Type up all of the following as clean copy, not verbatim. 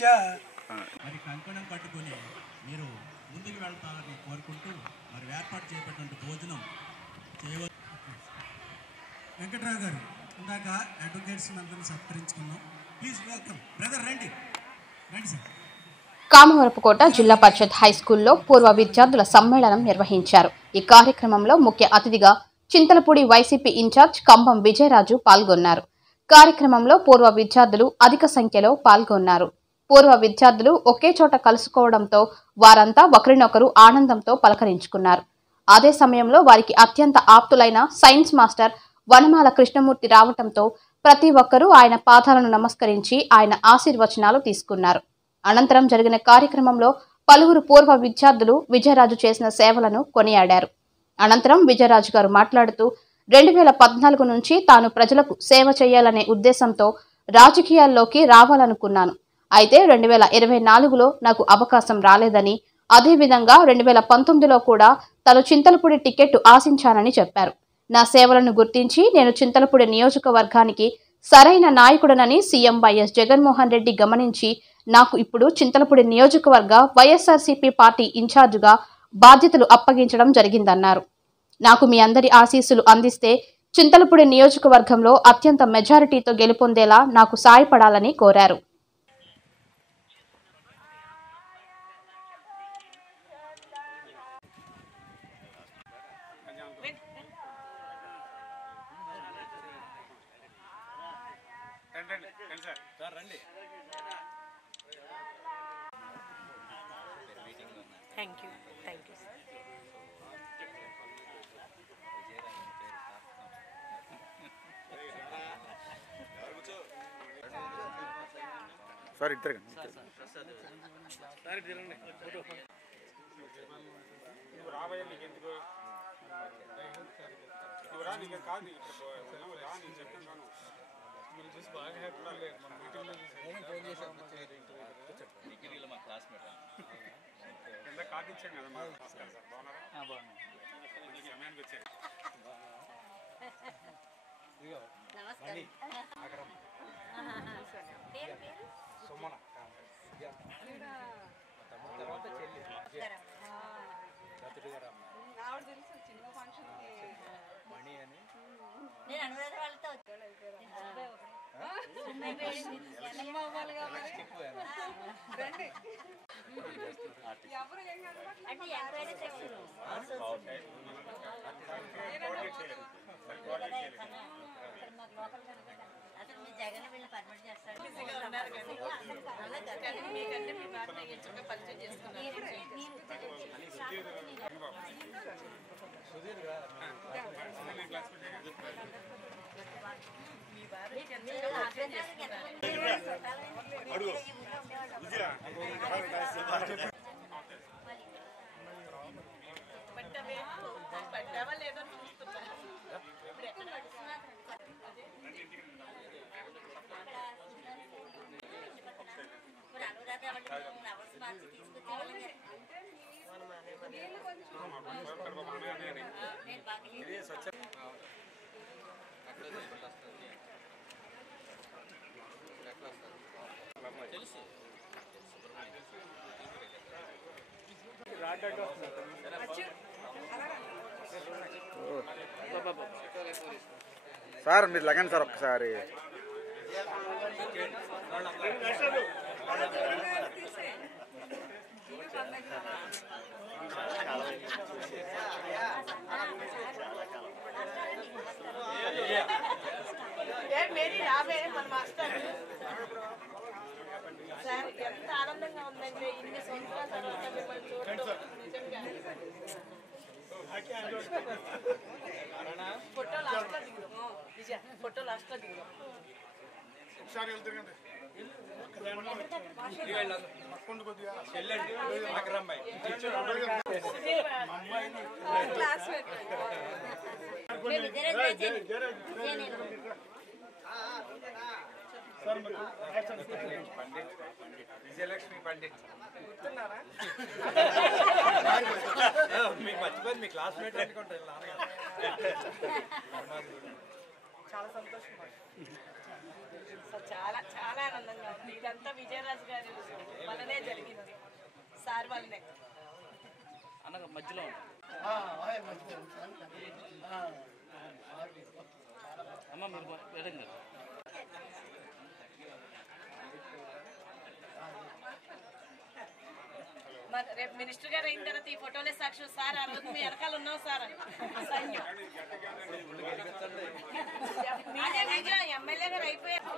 మరి కంకణం కట్టుకొని మీరు ముందుకు వెళ్తారని కోరుకుంటూ మరి ఏర్పాటు చేయబడినటువంటి భోజనం చేయవచ్చు. వెంకట్రావు గారు ఇందాక అడ్వకేట్స్ అందరినీ సత్కరించుకున్నాం. Please welcome brother. రండి సార్. కామవరపుకోట జిల్లా పరిషత్ హైస్కూల్లో పూర్వ విద్యార్థుల సమ్మేళనం నిర్వహించారు. ఈ కార్యక్రమంలో ముఖ్య అతిథిగా చింతలపూడి వైసీపీ ఇన్ఛార్జ్ కంబం విజయరాజు పాల్గొన్నారు. కార్యక్రమంలో పూర్వ విద్యార్థులు అధిక సంఖ్యలో పాల్గొన్నారు. పూర్వ విద్యార్థులు ఒకే చోట కలుసుకోవడంతో వారంతా ఒకరినొకరు ఆనందంతో పలకరించుకున్నారు. అదే సమయంలో వారికి అత్యంత ఆప్తులైన సైన్స్ మాస్టర్ వనమాల కృష్ణమూర్తి రావటంతో ప్రతి ఒక్కరూ ఆయన పాదాలను నమస్కరించి ఆయన ఆశీర్వచనాలు తీసుకున్నారు. అనంతరం జరిగిన కార్యక్రమంలో పలువురు పూర్వ విద్యార్థులు విజయరాజు చేసిన సేవలను కొనియాడారు. అనంతరం విజయరాజు గారు మాట్లాడుతూ 2014 నుంచి తాను ప్రజలకు సేవ చేయాలనే ఉద్దేశంతో రాజకీయాల్లోకి రావాలనుకున్నాను. అయితే 2024లో నాకు అవకాశం రాలేదని, అదేవిధంగా 2019లో కూడా తను చింతలపూడి టికెట్ ఆశించానని చెప్పారు. నా సేవలను గుర్తించి నేను చింతలపూడి నియోజకవర్గానికి సరైన నాయకుడనని సీఎం వైఎస్ జగన్మోహన్ రెడ్డి గమనించి నాకు ఇప్పుడు చింతలపూడి నియోజకవర్గ వైఎస్ఆర్సీపీ పార్టీ ఇన్ఛార్జిగా బాధ్యతలు అప్పగించడం జరిగిందన్నారు. నాకు మీ అందరి ఆశీస్సులు అందిస్తే చింతలపూడి నియోజకవర్గంలో అత్యంత మెజారిటీతో గెలుపొందేలా నాకు సాయపడాలని కోరారు. Thank you. సార్ ఇద్దరు సార్ మీరు లగండి సార్ ఒక్కసారి. సార్ ఎంత ఆనందంగా ఉందంటే ఇన్ని సంవత్సరాల తర్వాత మిమ్మల్ని చూడడం నిజంగా. ఫోటో లాస్ట్ లో దిగుదాం. విజయ ఫోటో లాస్ట్ లో దిగుదాం. విజయలక్ష్మి పండిట్ గుర్తున్నారా? మీకు మర్చిపోయింది, మీ క్లాస్మేట్ అనుకుంటారు. చాలా సంతోషం చాలా చాలా ఆనందంగా ఉంది. ఇదంతా విజయరాజు గారి వల్లనే జరిగింది, సార్ వల్లనే. మధ్యలో అమ్మ మీరు వెళ్ళండి. రేపు మినిస్టర్ గారు అయిన తర్వాత ఈ ఫోటోలే సాక్షి. సార్ ఆ రోజు మీ వెనకాల ఉన్నాం సార్. ఎమ్మెల్యే గారు అయిపోయారు.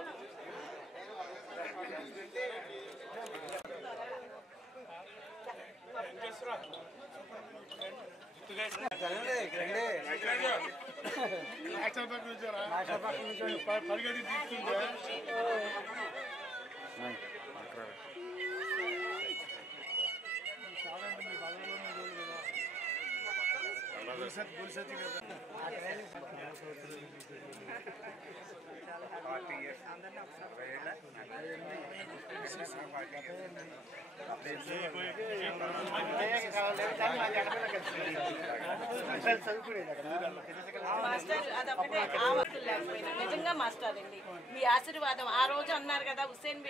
మాస్టర్ అదొకటే ఆవత్తులు లేకపోయినా నిజంగా మాస్టర్ అండి, మీ ఆశీర్వాదం. ఆ రోజు అన్నారు కదా హుస్సేన్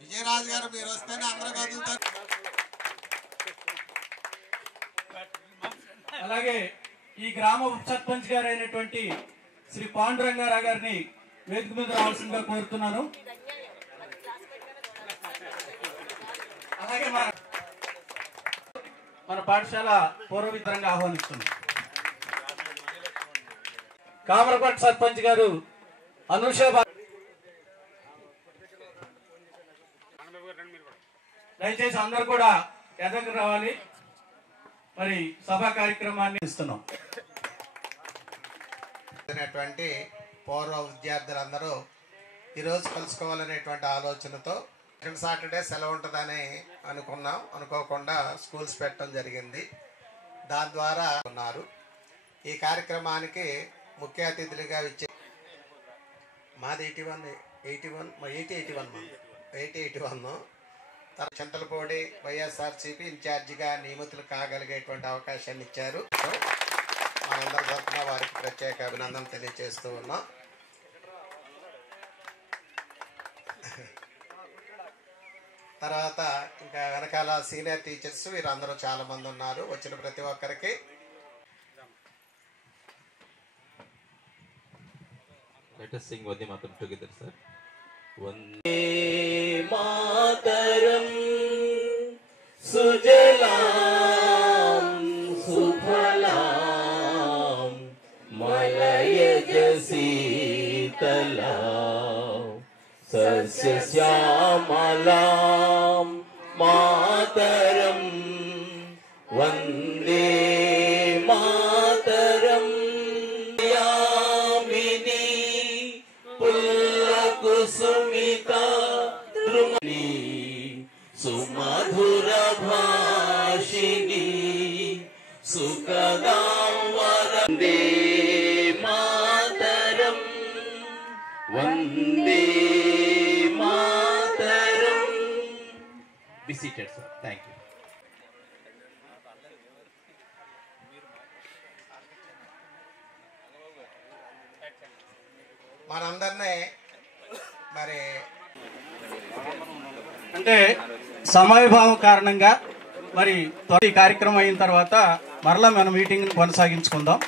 విజయరాజు గారు మీరు వస్తేనే అందరూ కదులుతారు. అలాగే ఈ గ్రామ ఉప సర్పంచ్ గారు అయినటువంటి శ్రీ పాండురంగారావు గారిని వేదిక మీద రావాల్సిందిగా కోరుతున్నాను. అలాగే మన పాఠశాల పూర్వ విద్యారంగా ఆహ్వానిస్తున్నాం. కామరపట్ సర్పంచ్ గారు అనూష, దయచేసి అందరూ కూడా ఎదకు రావాలి. మరి సభా కార్యక్రమాన్ని ఇస్తున్నాం. పూర్వ విద్యార్థులందరూ ఈరోజు కలుసుకోవాలనేటువంటి ఆలోచనతో సెకండ్ సాటర్డే సెలవు ఉంటుందని అనుకోకుండా స్కూల్స్ పెట్టడం జరిగింది. దాని ద్వారా ఉన్నారు. ఈ కార్యక్రమానికి ముఖ్య అతిథులుగా ఇచ్చే మాది 81 చింతలపూడి వైఎస్ఆర్సీపీ ఇన్ఛార్జిగా నియమితులు కాగలిగేటువంటి అవకాశాన్ని ఇచ్చారు. మనందరి తరఫున వారికి ప్రత్యేక అభినందనలు తెలియజేస్తూ ఉన్నాం. తర్వాత ఇంకా వెనకాల సీనియర్ టీచర్స్ వీరందరూ చాలా మంది ఉన్నారు. వచ్చిన ప్రతి ఒక్కరికి Let us sing Vande Mataram together, sir. Vande Mataram Sujalam Suphalam Malayaj Sitalam Sasya Syamalam Mataram Vande Mataram Sumita Drumani Sumadhura Bhashini Sukadam Vande Mataram Vande Mataram. Be seated, sir. Thank you. మనందరినీ మరి అంటే సమయభావం కారణంగా మరి ఈ కార్యక్రమం అయిన తర్వాత మరలా మనం మీటింగ్ కొనసాగించుకుందాం.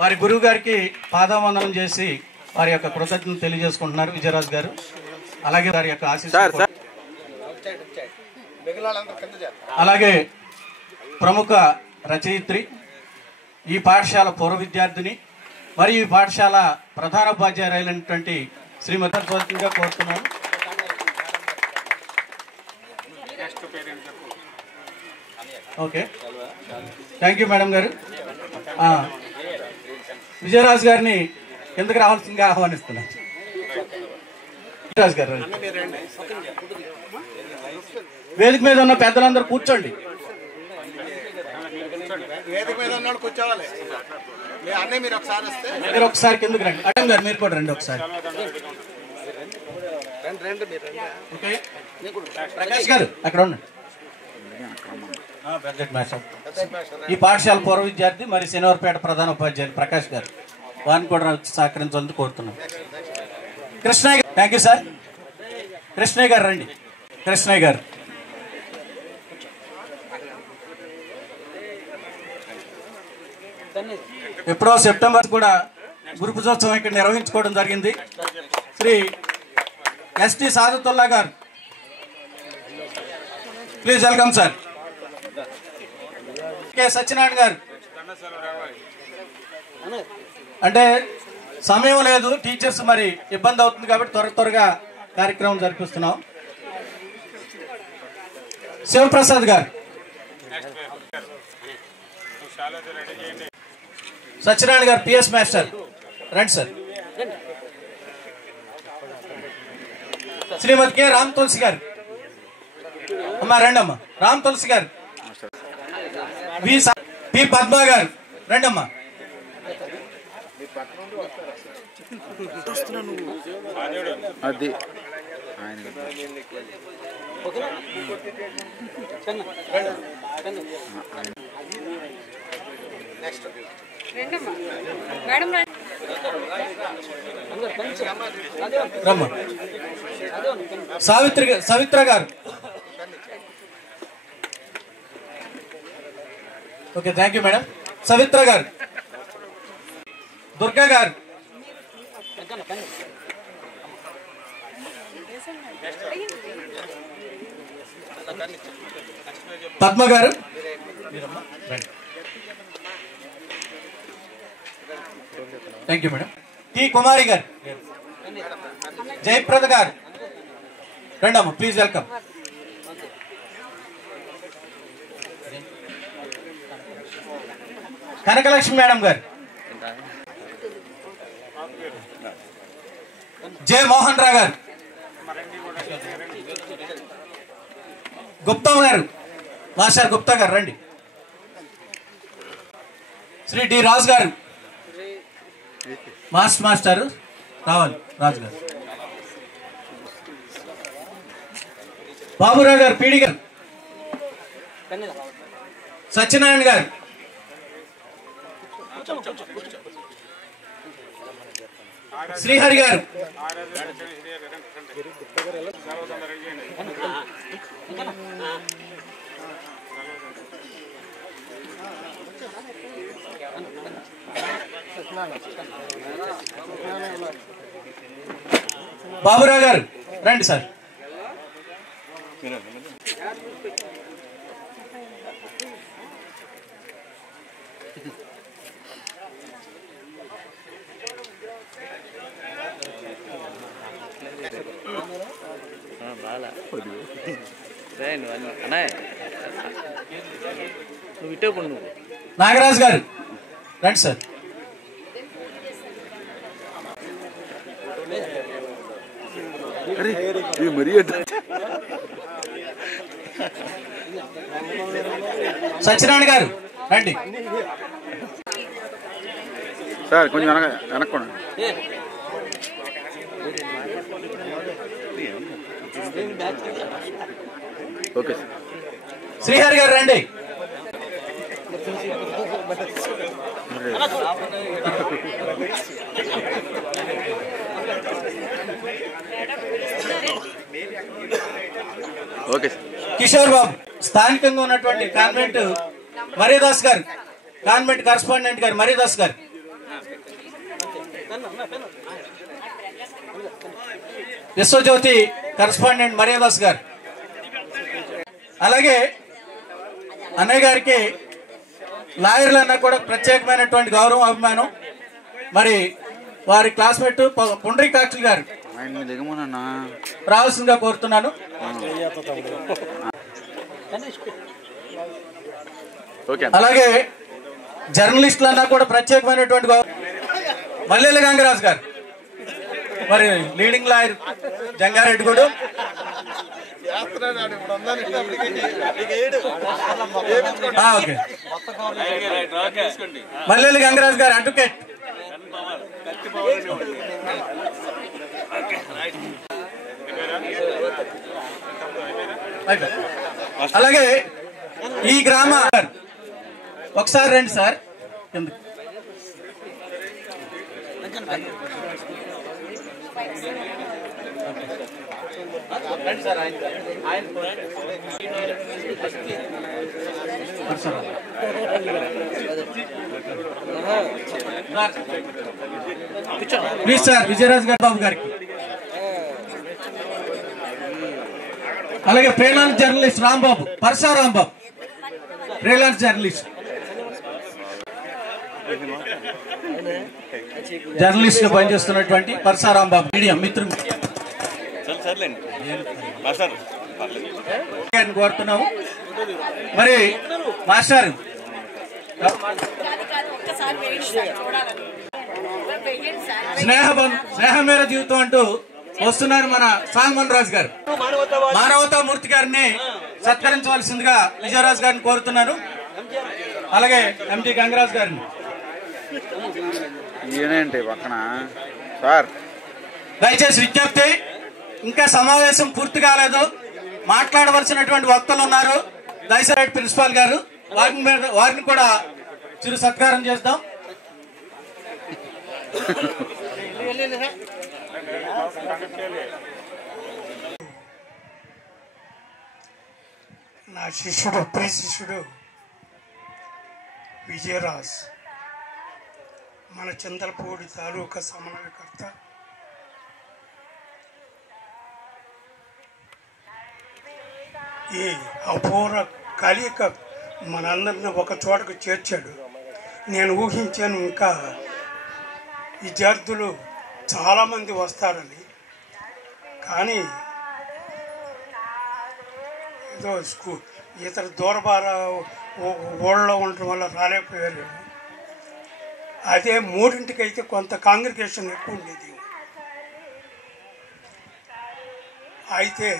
వారి గురువు గారికి పాదవందనం చేసి వారి యొక్క కృతజ్ఞతలు తెలియజేసుకుంటున్నారు విజయరాజు గారు. అలాగే వారి యొక్క ఆశీస్సులు, అలాగే ప్రముఖ రచయిత్రి, ఈ పాఠశాల పూర్వ విద్యార్థిని, మరియు ఈ పాఠశాల ప్రధానోపాధ్యాయులైనటువంటి శ్రీమతి స్వాగతంగా కోరుతున్నాను. ఓకే, థ్యాంక్ యూ మేడం గారు. విజయరాజు గారిని ఎందుకు రావాల్సిందిగా ఆహ్వానిస్తున్నాను. విజయరాజు గారు వేదిక మీద ఉన్న పెద్దలందరూ కూర్చోండి. వేదిక మీద ఉన్న కూర్చోవాలి. మీరు ఒకసారి వస్తే మీరు ఒకసారి కిందకి రండి. అటం గారు మీరు కూడా రండి ఒకసారి. ఓకే, ప్రకాష్ గారు అక్కడ ఉండండి. ఈ పాఠశాల పూర్వ విద్యార్థి మరి శనివారపేట ప్రధాన ఉపాధ్యాయులు ప్రకాష్ గారు, వారిని కూడా సహకరించాలని కోరుతున్నాం. కృష్ణయ్య గారు, థ్యాంక్ యూ సార్. కృష్ణయ్య గారు రండి. కృష్ణయ్య గారు ఎప్పుడో సెప్టెంబర్ కూడా గురు పూజోత్సవం ఇక్కడ నిర్వహించుకోవడం జరిగింది. శ్రీ ఎస్టీ సాదతుల్లా గారు, please welcome sir. K Satyanarayana గారు, అంటే సమయం లేదు, టీచర్స్ మరి ఇబ్బంది అవుతుంది కాబట్టి త్వరగా కార్యక్రమం జరిపిస్తున్నాం. శివప్రసాద్ గారు, సత్యనారాయణ గారు పిఎస్ మాస్టర్ రండి సార్. శ్రీమతి కె రామ్ తులసి గారు, అమ్మా రండి అమ్మా. రామ్ తులసి గారు, పి పద్మ గారు రండి అమ్మా. అది రమ్మ. సవిత్ర గారు, ఓకే థ్యాంక్ యూ మేడం. సవిత్ర గారు, దుర్గా గారు, పద్మ గారు, థ్యాంక్ యూ మేడం. టి కుమారి గారు, జయప్రద గారు రండి అమ్మ, ప్లీజ్ వెల్కమ్. కనకలక్ష్మి మేడం గారు, జె మోహన్ రావు గారు, గుప్తా గారు, మాస్టర్ గుప్తా గారు రండి. శ్రీ డి రాజు గారు, మాస్టర్ రావాలి రాజు గారు. బాబురావు గారు, పీడి గారు, సత్యనారాయణ గారు, శ్రీహరి గారు, బాబురావు గారు రండి సార్. నాగరాజు గారు రండి సార్. సత్యనారాయణ గారు రండి. సార్ కొంచెం వెనక్కోండి. Okay sir. శ్రీహరి గారు రండి. Okay sir. కిషోర్ బాబు, స్థానికంగా ఉన్నటువంటి కాన్వెంట్ మరీదాస్ గారు, కాన్వెంట్ కరస్పాండెంట్ గారు మరీదాస్ గారు, విశ్వజ్యోతి కరస్పాండెంట్ మరీదాస్ గారు, అలాగే అన్నయ్య గారికి లాయర్లు అన్నా కూడా ప్రత్యేకమైనటువంటి గౌరవం అభిమానం. మరి వారి క్లాస్మేట్ పుండ్రీకాక్షి గారు రావాల్సిందిగా కోరుతున్నాను. అలాగే జర్నలిస్టులన్నా కూడా ప్రత్యేకమైనటువంటి మల్లెల గంగరాజు గారు, మరి లీడింగ్ లాయర్ జంగారెడ్డిగూడెం. ఓకే, మల్లెల గంగరాజు గారు అడ్వకేట్. అలాగే ఈ గ్రామ ఒకసారి రండి సార్. ప్లీజ్ సార్, విజయరాజ్ గారు బాబు గారికి. అలాగే freelance journalist Rambabu, Parasa Rambabu, freelance journalist గా పనిచేస్తున్నటువంటి పరసా రాంబాబు మీడియా మిత్రులు కోరుతున్నాము. మరి మాస్టర్ స్నేహమేర జీవితం అంటూ వస్తున్నారు మన సాల్మన్ రాజు గారు. మానవతామూర్తి గారిని సత్కరించవలసిందిగా విజయరాజు గారిని కోరుతున్నారు. అలాగే ఎంటి గంగరాజు గారిని. దయచేసి విజ్ఞప్తి, ఇంకా సమావేశం పూర్తి కాలేదు, మాట్లాడవలసినటువంటి వక్తలు ఉన్నారు. దయచేసి ప్రిన్సిపాల్ గారు వారిని కూడా చిరు సత్కారం చేద్దాం. నా శిష్యుడు, ప్రియ శిష్యుడు విజయరాజ్, మన చింతలపూడి తాలూకా సమన్వయకర్త. ఈ అపూర్వ కలయిక మనందరిని ఒక చోటకు చేర్చాడు. నేను ఊహించాను ఇంకా విద్యార్థులు చాలామంది వస్తారని, కానీ ఏదో ఇతర దూరభార ఊళ్ళో ఉండటం వల్ల రాలేకపోయారు. అదే 3ంటికి అయితే కొంత కాంగ్రిగేషన్ ఎక్కువ ఉండేది. అయితే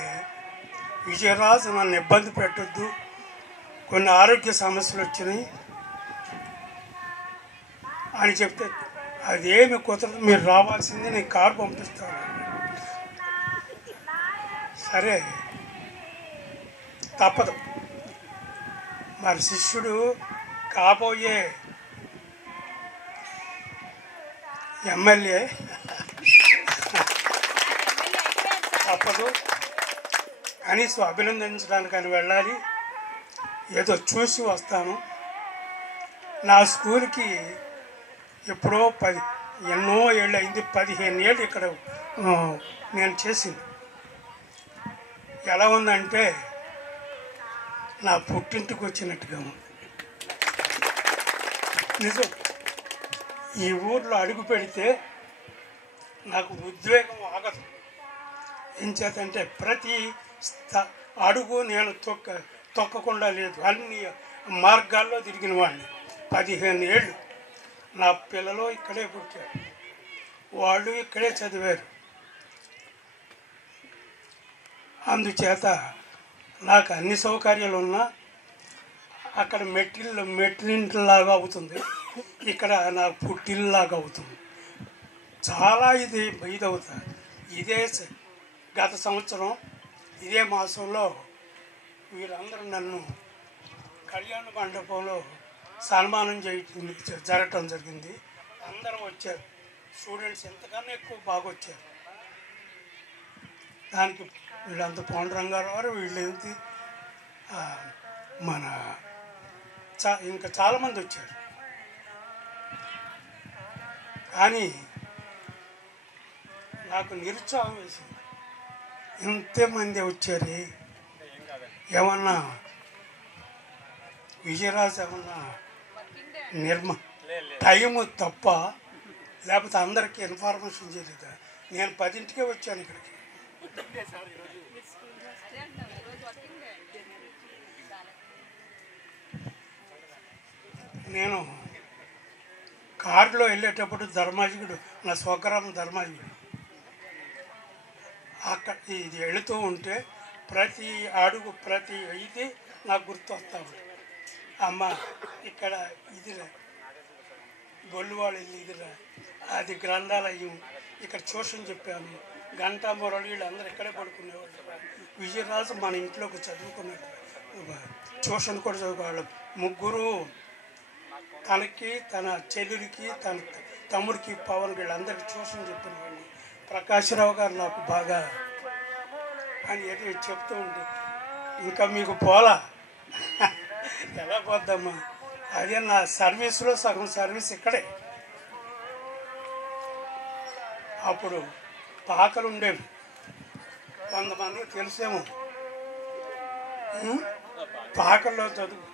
విజయరాజు నన్ను ఇబ్బంది పెట్టద్దు, కొన్ని ఆరోగ్య సమస్యలు వచ్చినాయి అని చెప్తే అదేమి కుదరదు, మీరు రావాల్సిందే, నేను కారు పంపిస్తాను. సరే, తప్పదు. మరి శిష్యుడు కాబోయే ఎమ్మెల్యే, తప్పదు. కనీసం అభినందించడానికని వెళ్ళాలి. ఏదో చూసి వస్తాను. నా స్కూల్కి ఎప్పుడో ఎన్నో ఏళ్ళు అయింది, 15 ఏళ్ళు ఇక్కడ నేను చేసింది. ఎలా ఉందంటే నా పుట్టింటికి వచ్చినట్టుగా ఉంది. నిజం, ఈ ఊర్లో అడుగు పెడితే నాకు ఉద్వేగం ఆగదు. ఏం చేతంటే ప్రతి అడుగు నేను తొక్కకుండా లేదు, అన్ని మార్గాల్లో తిరిగిన వాడిని. 15 ఏళ్ళు నా పిల్లలు ఇక్కడే పుట్టారు, వాళ్ళు ఇక్కడే చదివారు. అందుచేత నాకు అన్ని సౌకర్యాలు ఉన్నా అక్కడ మెట్టిల్లాగా అవుతుంది, ఇక్కడ నాకు పుట్టిల్లాగా అవుతుంది. చాలా ఇదవుతుంది. ఇదే గత సంవత్సరం ఇదే మాసంలో వీరందరూ నన్ను కళ్యాణ మండపంలో సన్మానం జరగటం జరిగింది. అందరూ వచ్చారు, స్టూడెంట్స్ ఎంతకన్నా ఎక్కువ బాగా వచ్చారు. దానికి వీళ్ళంతా పాండురంగారావు గారు, వీళ్ళేంటి మన ఇంకా చాలామంది వచ్చారు. కానీ నాకు నిరుత్సాహం వేసింది, ఇంతమంది వచ్చారు, ఏమన్నా విజయరాజు ఏమన్నా టైము తప్ప లేకపోతే అందరికీ ఇన్ఫర్మేషన్ చేయలేదా? నేను 10ంటికే వచ్చాను ఇక్కడికి. నేను కారులో వెళ్ళేటప్పుడు ధర్మాజిగుడు, నా స్వగ్రామం ధర్మాజిగుడు, అక్కడ ఇది వెళుతూ ఉంటే ప్రతి అడుగు ప్రతి ఇది నాకు గుర్తు వస్తా ఉంది. అమ్మ ఇక్కడ ఇదిరా, గొల్లువాళ్ళు వెళ్ళి ఇదిరా, అది గ్రంథాలయం, ఇక్కడ ట్యూషన్ చెప్పాను, గంటా మురళి వీళ్ళందరూ ఇక్కడే పడుకునేవాళ్ళు. విజయరాజు మన ఇంట్లోకి చదువుకున్నాడు, ట్యూషన్ కూడా చదువుకోవాలి. ముగ్గురు, తనకి, తన చెల్లుడికి, తన తమ్ముడికి, పవన్ వీళ్ళందరికీ ట్యూషన్ చెప్పిన వాడిని. ప్రకాశ్రావు గారు నాకు బాగా అని ఏదో చెప్తూ ఉంటే, ఇంకా మీకు పోలా ఎలా పోద్దమ్మా, అదే నా సర్వీస్లో సగం సర్వీస్ ఇక్కడే. అప్పుడు పాకలు ఉండేవి, 100 మందికి తెలిసేమో. పాకల్లో చదువు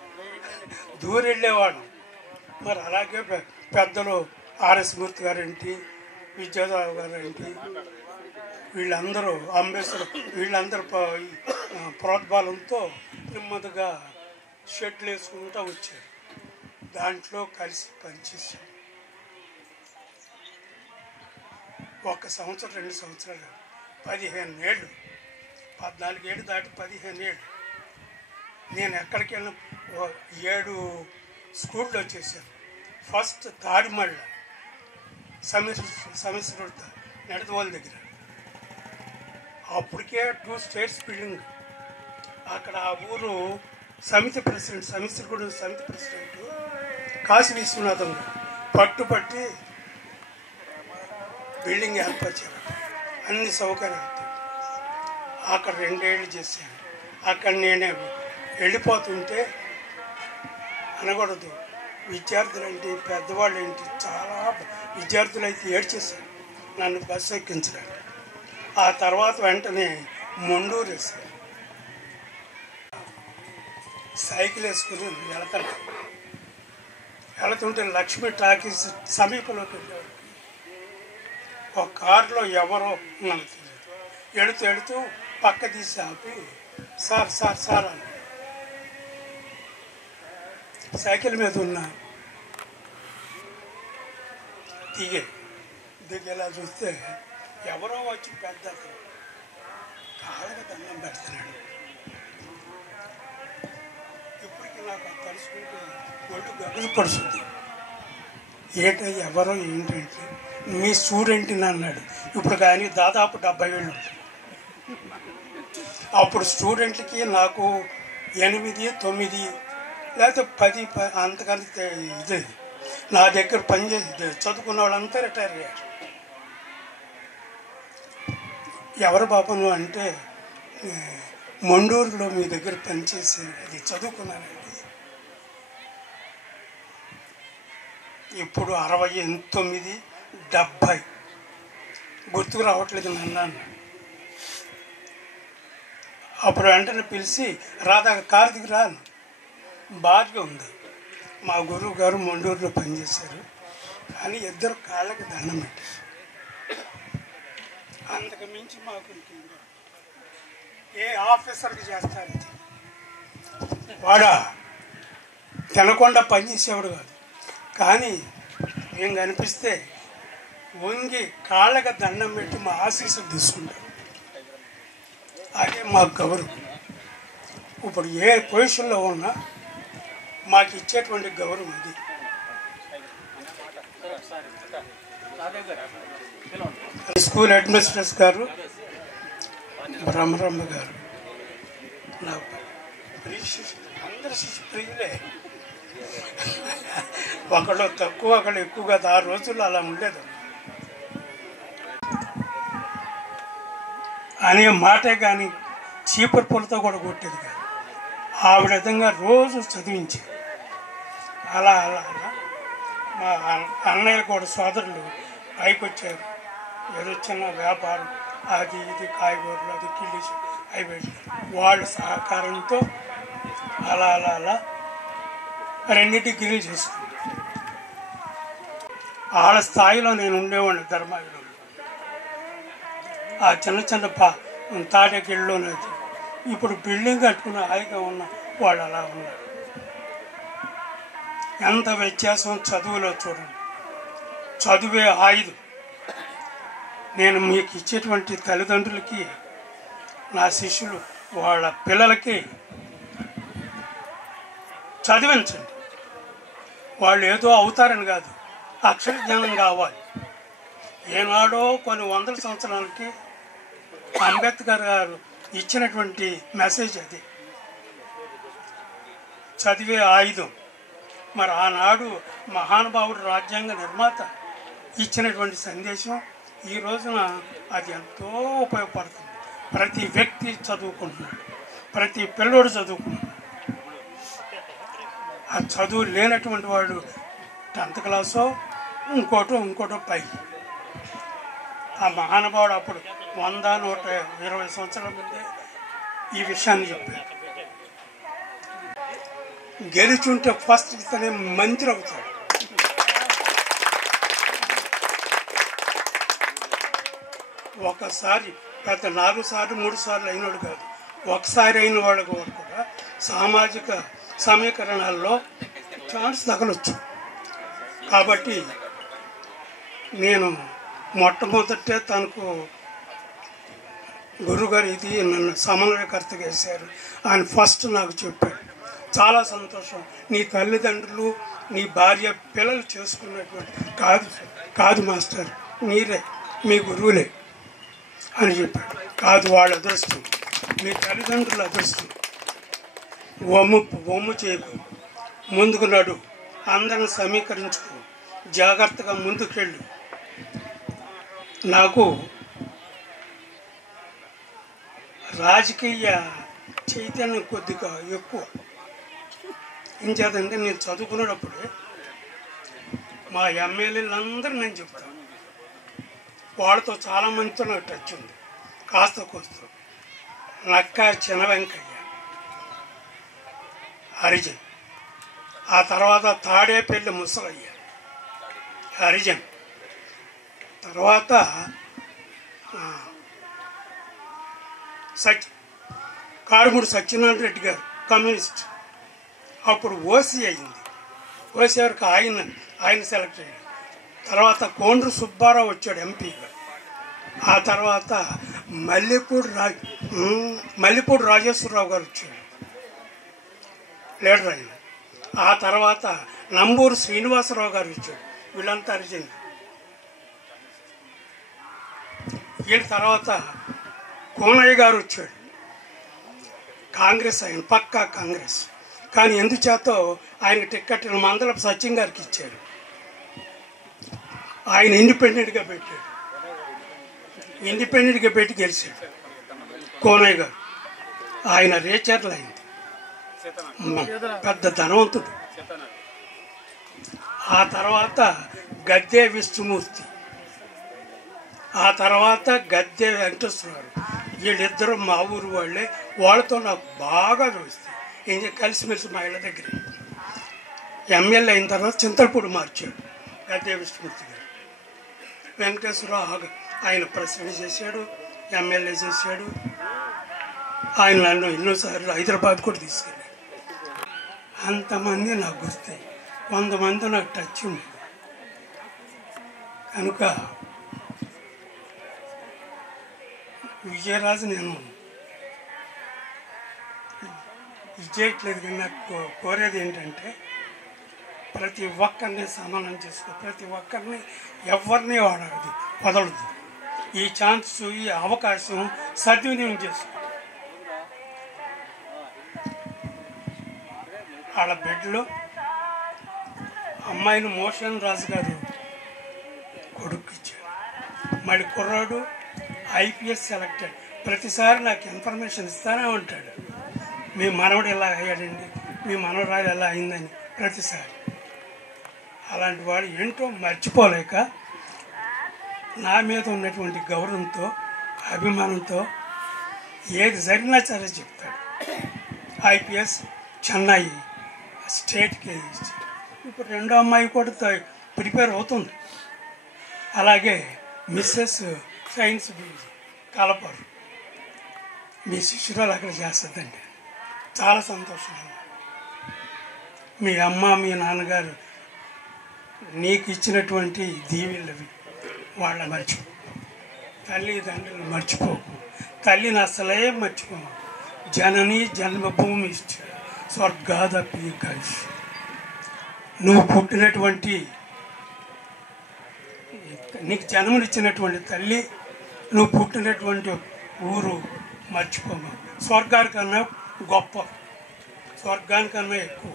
దూరి వెళ్ళేవాడు. మరి అలాగే పెద్దలు ఆర్ఎస్ మూర్తి గారేంటి, విద్యాధర్ గారేంటి, వీళ్ళందరూ అంబేద్కర్, వీళ్ళందరూ ప్రోద్బలంతో నెమ్మదిగా షెడ్లు వేసుకుంటూ వచ్చారు. దాంట్లో కలిసి పనిచేశాం. 1 సంవత్సరం 2 సంవత్సరాలు 15 ఏళ్ళు, 14 ఏళ్ళు దాటి 15 ఏళ్ళు. నేను ఎక్కడికి వెళ్ళిన 7 స్కూల్లో చేశాను. ఫస్ట్ తాడిమళ్ళ సమీశ్వరుడు నడదవాళ్ళ దగ్గర, అప్పటికే 2 స్టేట్స్ బిల్డింగ్. అక్కడ ఆ ఊరు సమితి ప్రెసిడెంట్, సమీశ్వరుడు సమితి ప్రెసిడెంట్ కాశీ విశ్వనాథం గారు పట్టుబట్టి బిల్డింగ్ ఏర్పరిచారు, అన్ని సౌకర్యాలతో. అక్కడ 2 ఏళ్ళు చేశాను. అక్కడ నేనే వెళ్ళిపోతుంటే అనకూడదు, విద్యార్థులు ఏంటి, పెద్దవాళ్ళు ఏంటి, చాలా విద్యార్థులు అయితే ఏడ్చేశారు నన్ను బస్సు ఎక్కించడానికి. ఆ తర్వాత వెంటనే మొండూరు వేశారు. సైకిల్ వేసుకుని వెళుతుంటే లక్ష్మీ టాకీస్ సమీపంలోకి వెళ్ళారు. ఒక కారులో ఎవరో నాకు తెలియదు, వెళుతూ పక్క తీసి ఆపి సార్ సార్ సార్ అని. సైకిల్ మీద ఉన్నా దిగేలా చూస్తే ఎవరో వచ్చి పెద్ద కాళ్ళకి దండం పెడుతున్నాడు. ఇప్పటికీ నాకు అది తలుచుకుంటే ఒళ్ళు గగులు పడుతుంది. ఏంటో ఎవరో ఏంటంటే మీ స్టూడెంట్ అన్నాడు. ఇప్పుడు కానీ దాదాపు 70 ఏళ్ళు. అప్పుడు స్టూడెంట్కి నాకు 8, 9 లేకపోతే 10 అంతకంటే ఇది. నా దగ్గర పనిచేసి చదువుకున్న వాళ్ళంతా రిటైర్ అయ్యారు. ఎవరు బాబును అంటే మొండూరులో మీ దగ్గర పనిచేసి అది చదువుకున్నానండి. ఇప్పుడు 69, 70 గుర్తుకు రావట్లేదు నన్ను. అప్పుడు వెంటనే పిలిచి రాదా కారు దిగి రాను, భార్య ఉంది, మా గురువు గారు మొండూరులో పనిచేశారు అని ఇద్దరు కాళ్ళకి దండం పెట్టారు. అంతకు మించి మాకు ఏ ఆఫీసర్కి చేస్తారు, వాడా తినకుండా పనిచేసేవాడు కాదు. కానీ మేము కనిపిస్తే వంగి కాళ్ళకి దండం పెట్టి మా ఆశీస్సులు తీసుకుంటాం. అదే మాకు గౌరవం. ఇప్పుడు ఏ పొజిషన్లో ఉన్నా మాకు ఇచ్చేటువంటి గౌరవం అది. స్కూల్ అడ్మినిస్ట్రేటర్ గారు, బ్రహ్మరమ్మ గారు, నాకు అందరు ప్రియులే. ఒకళ్ళు తక్కువ ఒకళ్ళు ఎక్కువ కదా, ఆ రోజుల్లో అలా ఉండేది అనే మాటే కానీ చీపురు పూలతో కూడా కొట్టేది కాదు. ఆ విధంగా రోజు చదివించి అలా అలా అలా మా అన్నయ్యలు కూడా సోదరులు పైకి వచ్చారు. ఏదో చిన్న వ్యాపారం అది ఇది కాయగూరలు అది కిల్లేసి అయిపోయి వాళ్ళ సహకారంతో అలా అలా అలా 2 డిగ్రీలు చేసుకుంటారు. వాళ్ళ స్థాయిలో నేను ఉండేవాడిని ధర్మాయుడు. ఆ చిన్న చిన్న తాటకిళ్ళలోనే ఇప్పుడు బిల్డింగ్ కట్టుకున్న హాయిగా ఉన్న వాళ్ళు అలా ఉన్నారు. ఎంత వ్యత్యాసం చదువులో చూడండి. చదువే ఆయుధం. నేను మీకు ఇచ్చేటువంటి తల్లిదండ్రులకి, నా శిష్యులు వాళ్ళ పిల్లలకి చదివించండి. వాళ్ళు ఏదో అవుతారని కాదు, అక్షర జ్ఞానం కావాలి. ఏనాడో కొన్ని వందల సంవత్సరాలకి అంబేద్కర్ గారు ఇచ్చినటువంటి మెసేజ్ అది, చదివే ఆయుధం. మరి ఆనాడు మహానుభావుడు రాజ్యాంగ నిర్మాత ఇచ్చినటువంటి సందేశం ఈ రోజున అది ఎంతో ఉపయోగపడుతుంది. ప్రతి వ్యక్తి చదువుకుంటున్నాడు, ప్రతి పిల్లోడు చదువుకుంటున్నాడు. ఆ చదువు లేనటువంటి వాడు 10th క్లాసో ఇంకోటో పై. ఆ మహానుభావుడు అప్పుడు 100-120 సంవత్సరాల ముందే ఈ విషయాన్ని చెప్పాడు. గెలుచుంటే ఫస్ట్ ఇతనే మంత్రి అవుతాడు. ఒకసారి పెద్ద 4 సార్లు 3 సార్లు అయినాడు కాదు, ఒకసారి అయిన వాళ్ళు కూడా సామాజిక సమీకరణాల్లో ఛాన్స్ తగలొచ్చు. కాబట్టి నేను మొట్టమొదటే తనకు గురుగారు ఇది నన్ను సమన్వయకర్తగా వేశారు ఆయన ఫస్ట్ నాకు చెప్పాడు. చాలా సంతోషం. నీ తల్లిదండ్రులు, నీ భార్య, పిల్లలు చేసుకున్నటువంటి కాదు మాస్టర్, మీరే మీ గురువులే అని చెప్పాడు. కాదు, వాళ్ళ అదృష్టం, మీ తల్లిదండ్రుల అదృష్టం. ఒమ్ము చేయకు, ముందుకు నడు, అందరిని సమీకరించుకో, జాగ్రత్తగా ముందుకెళ్ళు. నాకు రాజకీయ చైతన్యం కొద్దిగా ఎక్కువ. ఏం చేద్దంటే నేను చదువుకునేటప్పుడే మా ఎమ్మెల్యేలందరూ నేను చెప్తాను, వాళ్ళతో చాలామందితో నాకు టచ్ ఉంది. కాస్త కోస్తా నక్క చిన్న వెంకయ్య హరిజన్, ఆ తర్వాత తాడేపల్లి ముసలయ్య హరిజన్, తర్వాత కారుమూడి సత్యనారాయణ రెడ్డి గారు కమ్యూనిస్ట్. అప్పుడు ఓసీ అయింది. ఓసీ వరకు ఆయన సెలెక్ట్ అయ్యాడు. తర్వాత కోండ్రు సుబ్బారావు వచ్చాడు ఎంపీగా. ఆ తర్వాత మల్లెపూడి రాజేశ్వరరావు గారు వచ్చాడు లీడర్ ఆయన. ఆ తర్వాత నంబూరు శ్రీనివాసరావు గారు వచ్చాడు. వీళ్ళంతా అరిచింది. వీళ్ళ తర్వాత కోనయ్య గారు వచ్చాడు. కాంగ్రెస్ ఆయన, పక్కా కాంగ్రెస్. కానీ ఎందుచేతో ఆయన టిక్కెట్ మందలపు సత్యం గారికి ఇచ్చారు. ఆయన ఇండిపెండెంట్గా పెట్టాడు. ఇండిపెండెంట్గా పెట్టి గెలిచాడు కోనయ్య గారు. ఆయన రేచర్లు అయింది, పెద్ద ధనవంతుడు. ఆ తర్వాత గద్దె విష్ణుమూర్తి, ఆ తర్వాత గద్దె వెంకటేశ్వరరావు. వీళ్ళిద్దరూ మా ఊరు వాళ్ళే. వాళ్ళతో నాకు బాగా చూస్తాయి. ఏం కలిసిమెలిసి మా ఇళ్ళ దగ్గర. ఎమ్మెల్యే అయిన తర్వాత చింతలపూడి మార్చాడు గద్దె విష్ణుమూర్తి గారు. వెంకటేశ్వరరావు ఆయన ప్రెసిడెంట్ చేశాడు, ఎమ్మెల్యే చేశాడు. ఆయన నన్ను ఎన్నోసార్లు హైదరాబాద్ కూడా తీసుకెళ్ళాడు. అంతమంది నాకు గుర్తాయి. 100 మంది నాకు టచ్ ఉంది. కనుక విజయరాజు నేను విజయట్లేదు, కానీ నాకు కోరేది ఏంటంటే ప్రతి ఒక్కరిని సమానం చేసుకో, ప్రతి ఒక్కరిని ఎవరిని వాడదు వదలదు. ఈ ఛాన్స్, ఈ అవకాశం సద్వినియోగం చేసుకో. వాళ్ళ బెడ్లో అమ్మాయిని మోషన్ రాజు గారు కొడుకు ఇచ్చాడు. మళ్ళీ కుర్రాడు IPS సెలెక్టెడ్. ప్రతిసారి నాకు ఇన్ఫర్మేషన్ ఇస్తానే ఉంటాడు. మీ మనవడు ఎలా అయ్యాడండి, మీ మనవరాలు ఎలా అయిందని ప్రతిసారి. అలాంటి వాడు ఏంటో మర్చిపోలేక నా మీద ఉన్నటువంటి గౌరవంతో, అభిమానంతో ఏది జరిగినా సరే చెప్తాడు. IPS చెన్నై స్టేట్కి. ఇప్పుడు రెండో అమ్మాయి కూడా ప్రిపేర్ అవుతుంది. అలాగే మిస్సెస్ సైన్స్ కలపరు మీ శిష్యురాలు అక్కడ చేస్తుందండి. చాలా సంతోషం. మీ అమ్మ మీ నాన్నగారు నీకు ఇచ్చినటువంటి దీవెళ్ళవి వాళ్ళ మర్చిపో, తల్లిదండ్రులు మర్చిపోకు, తల్లిని అసలే మర్చిపోను. జనని జన్మభూమి స్వర్గాదపి కలిసి నువ్వు పుట్టినటువంటి నీకు జన్మనిచ్చినటువంటి తల్లి, నువ్వు పుట్టినటువంటి ఊరు మర్చిపోను. స్వర్గానికన్నా గొప్ప, స్వర్గానికన్నా ఎక్కువ.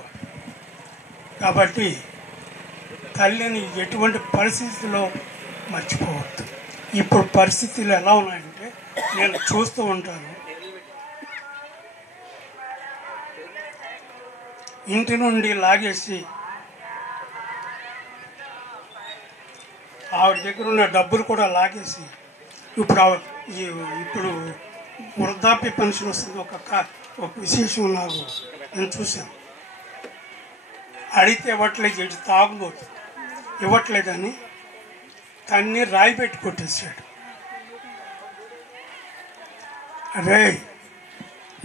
కాబట్టి తల్లిని ఎటువంటి పరిస్థితుల్లో మర్చిపోవద్దు. ఇప్పుడు పరిస్థితులు ఎలా ఉన్నాయంటే నేను చూస్తూ ఉంటాను. ఇంటి నుండి లాగేసి ఆవిడ దగ్గర ఉన్న డబ్బులు కూడా లాగేసి ఇప్పుడు వృద్ధాప్య పెన్షన్ వస్తుంది. ఒక విశేషం నాకు నేను చూశాను. అడిగితే ఇవ్వట్లేదు, ఇటు తాగుబోతు ఇవ్వట్లేదని తన్ని రాయి పెట్టి కొట్టేశాడు. అరే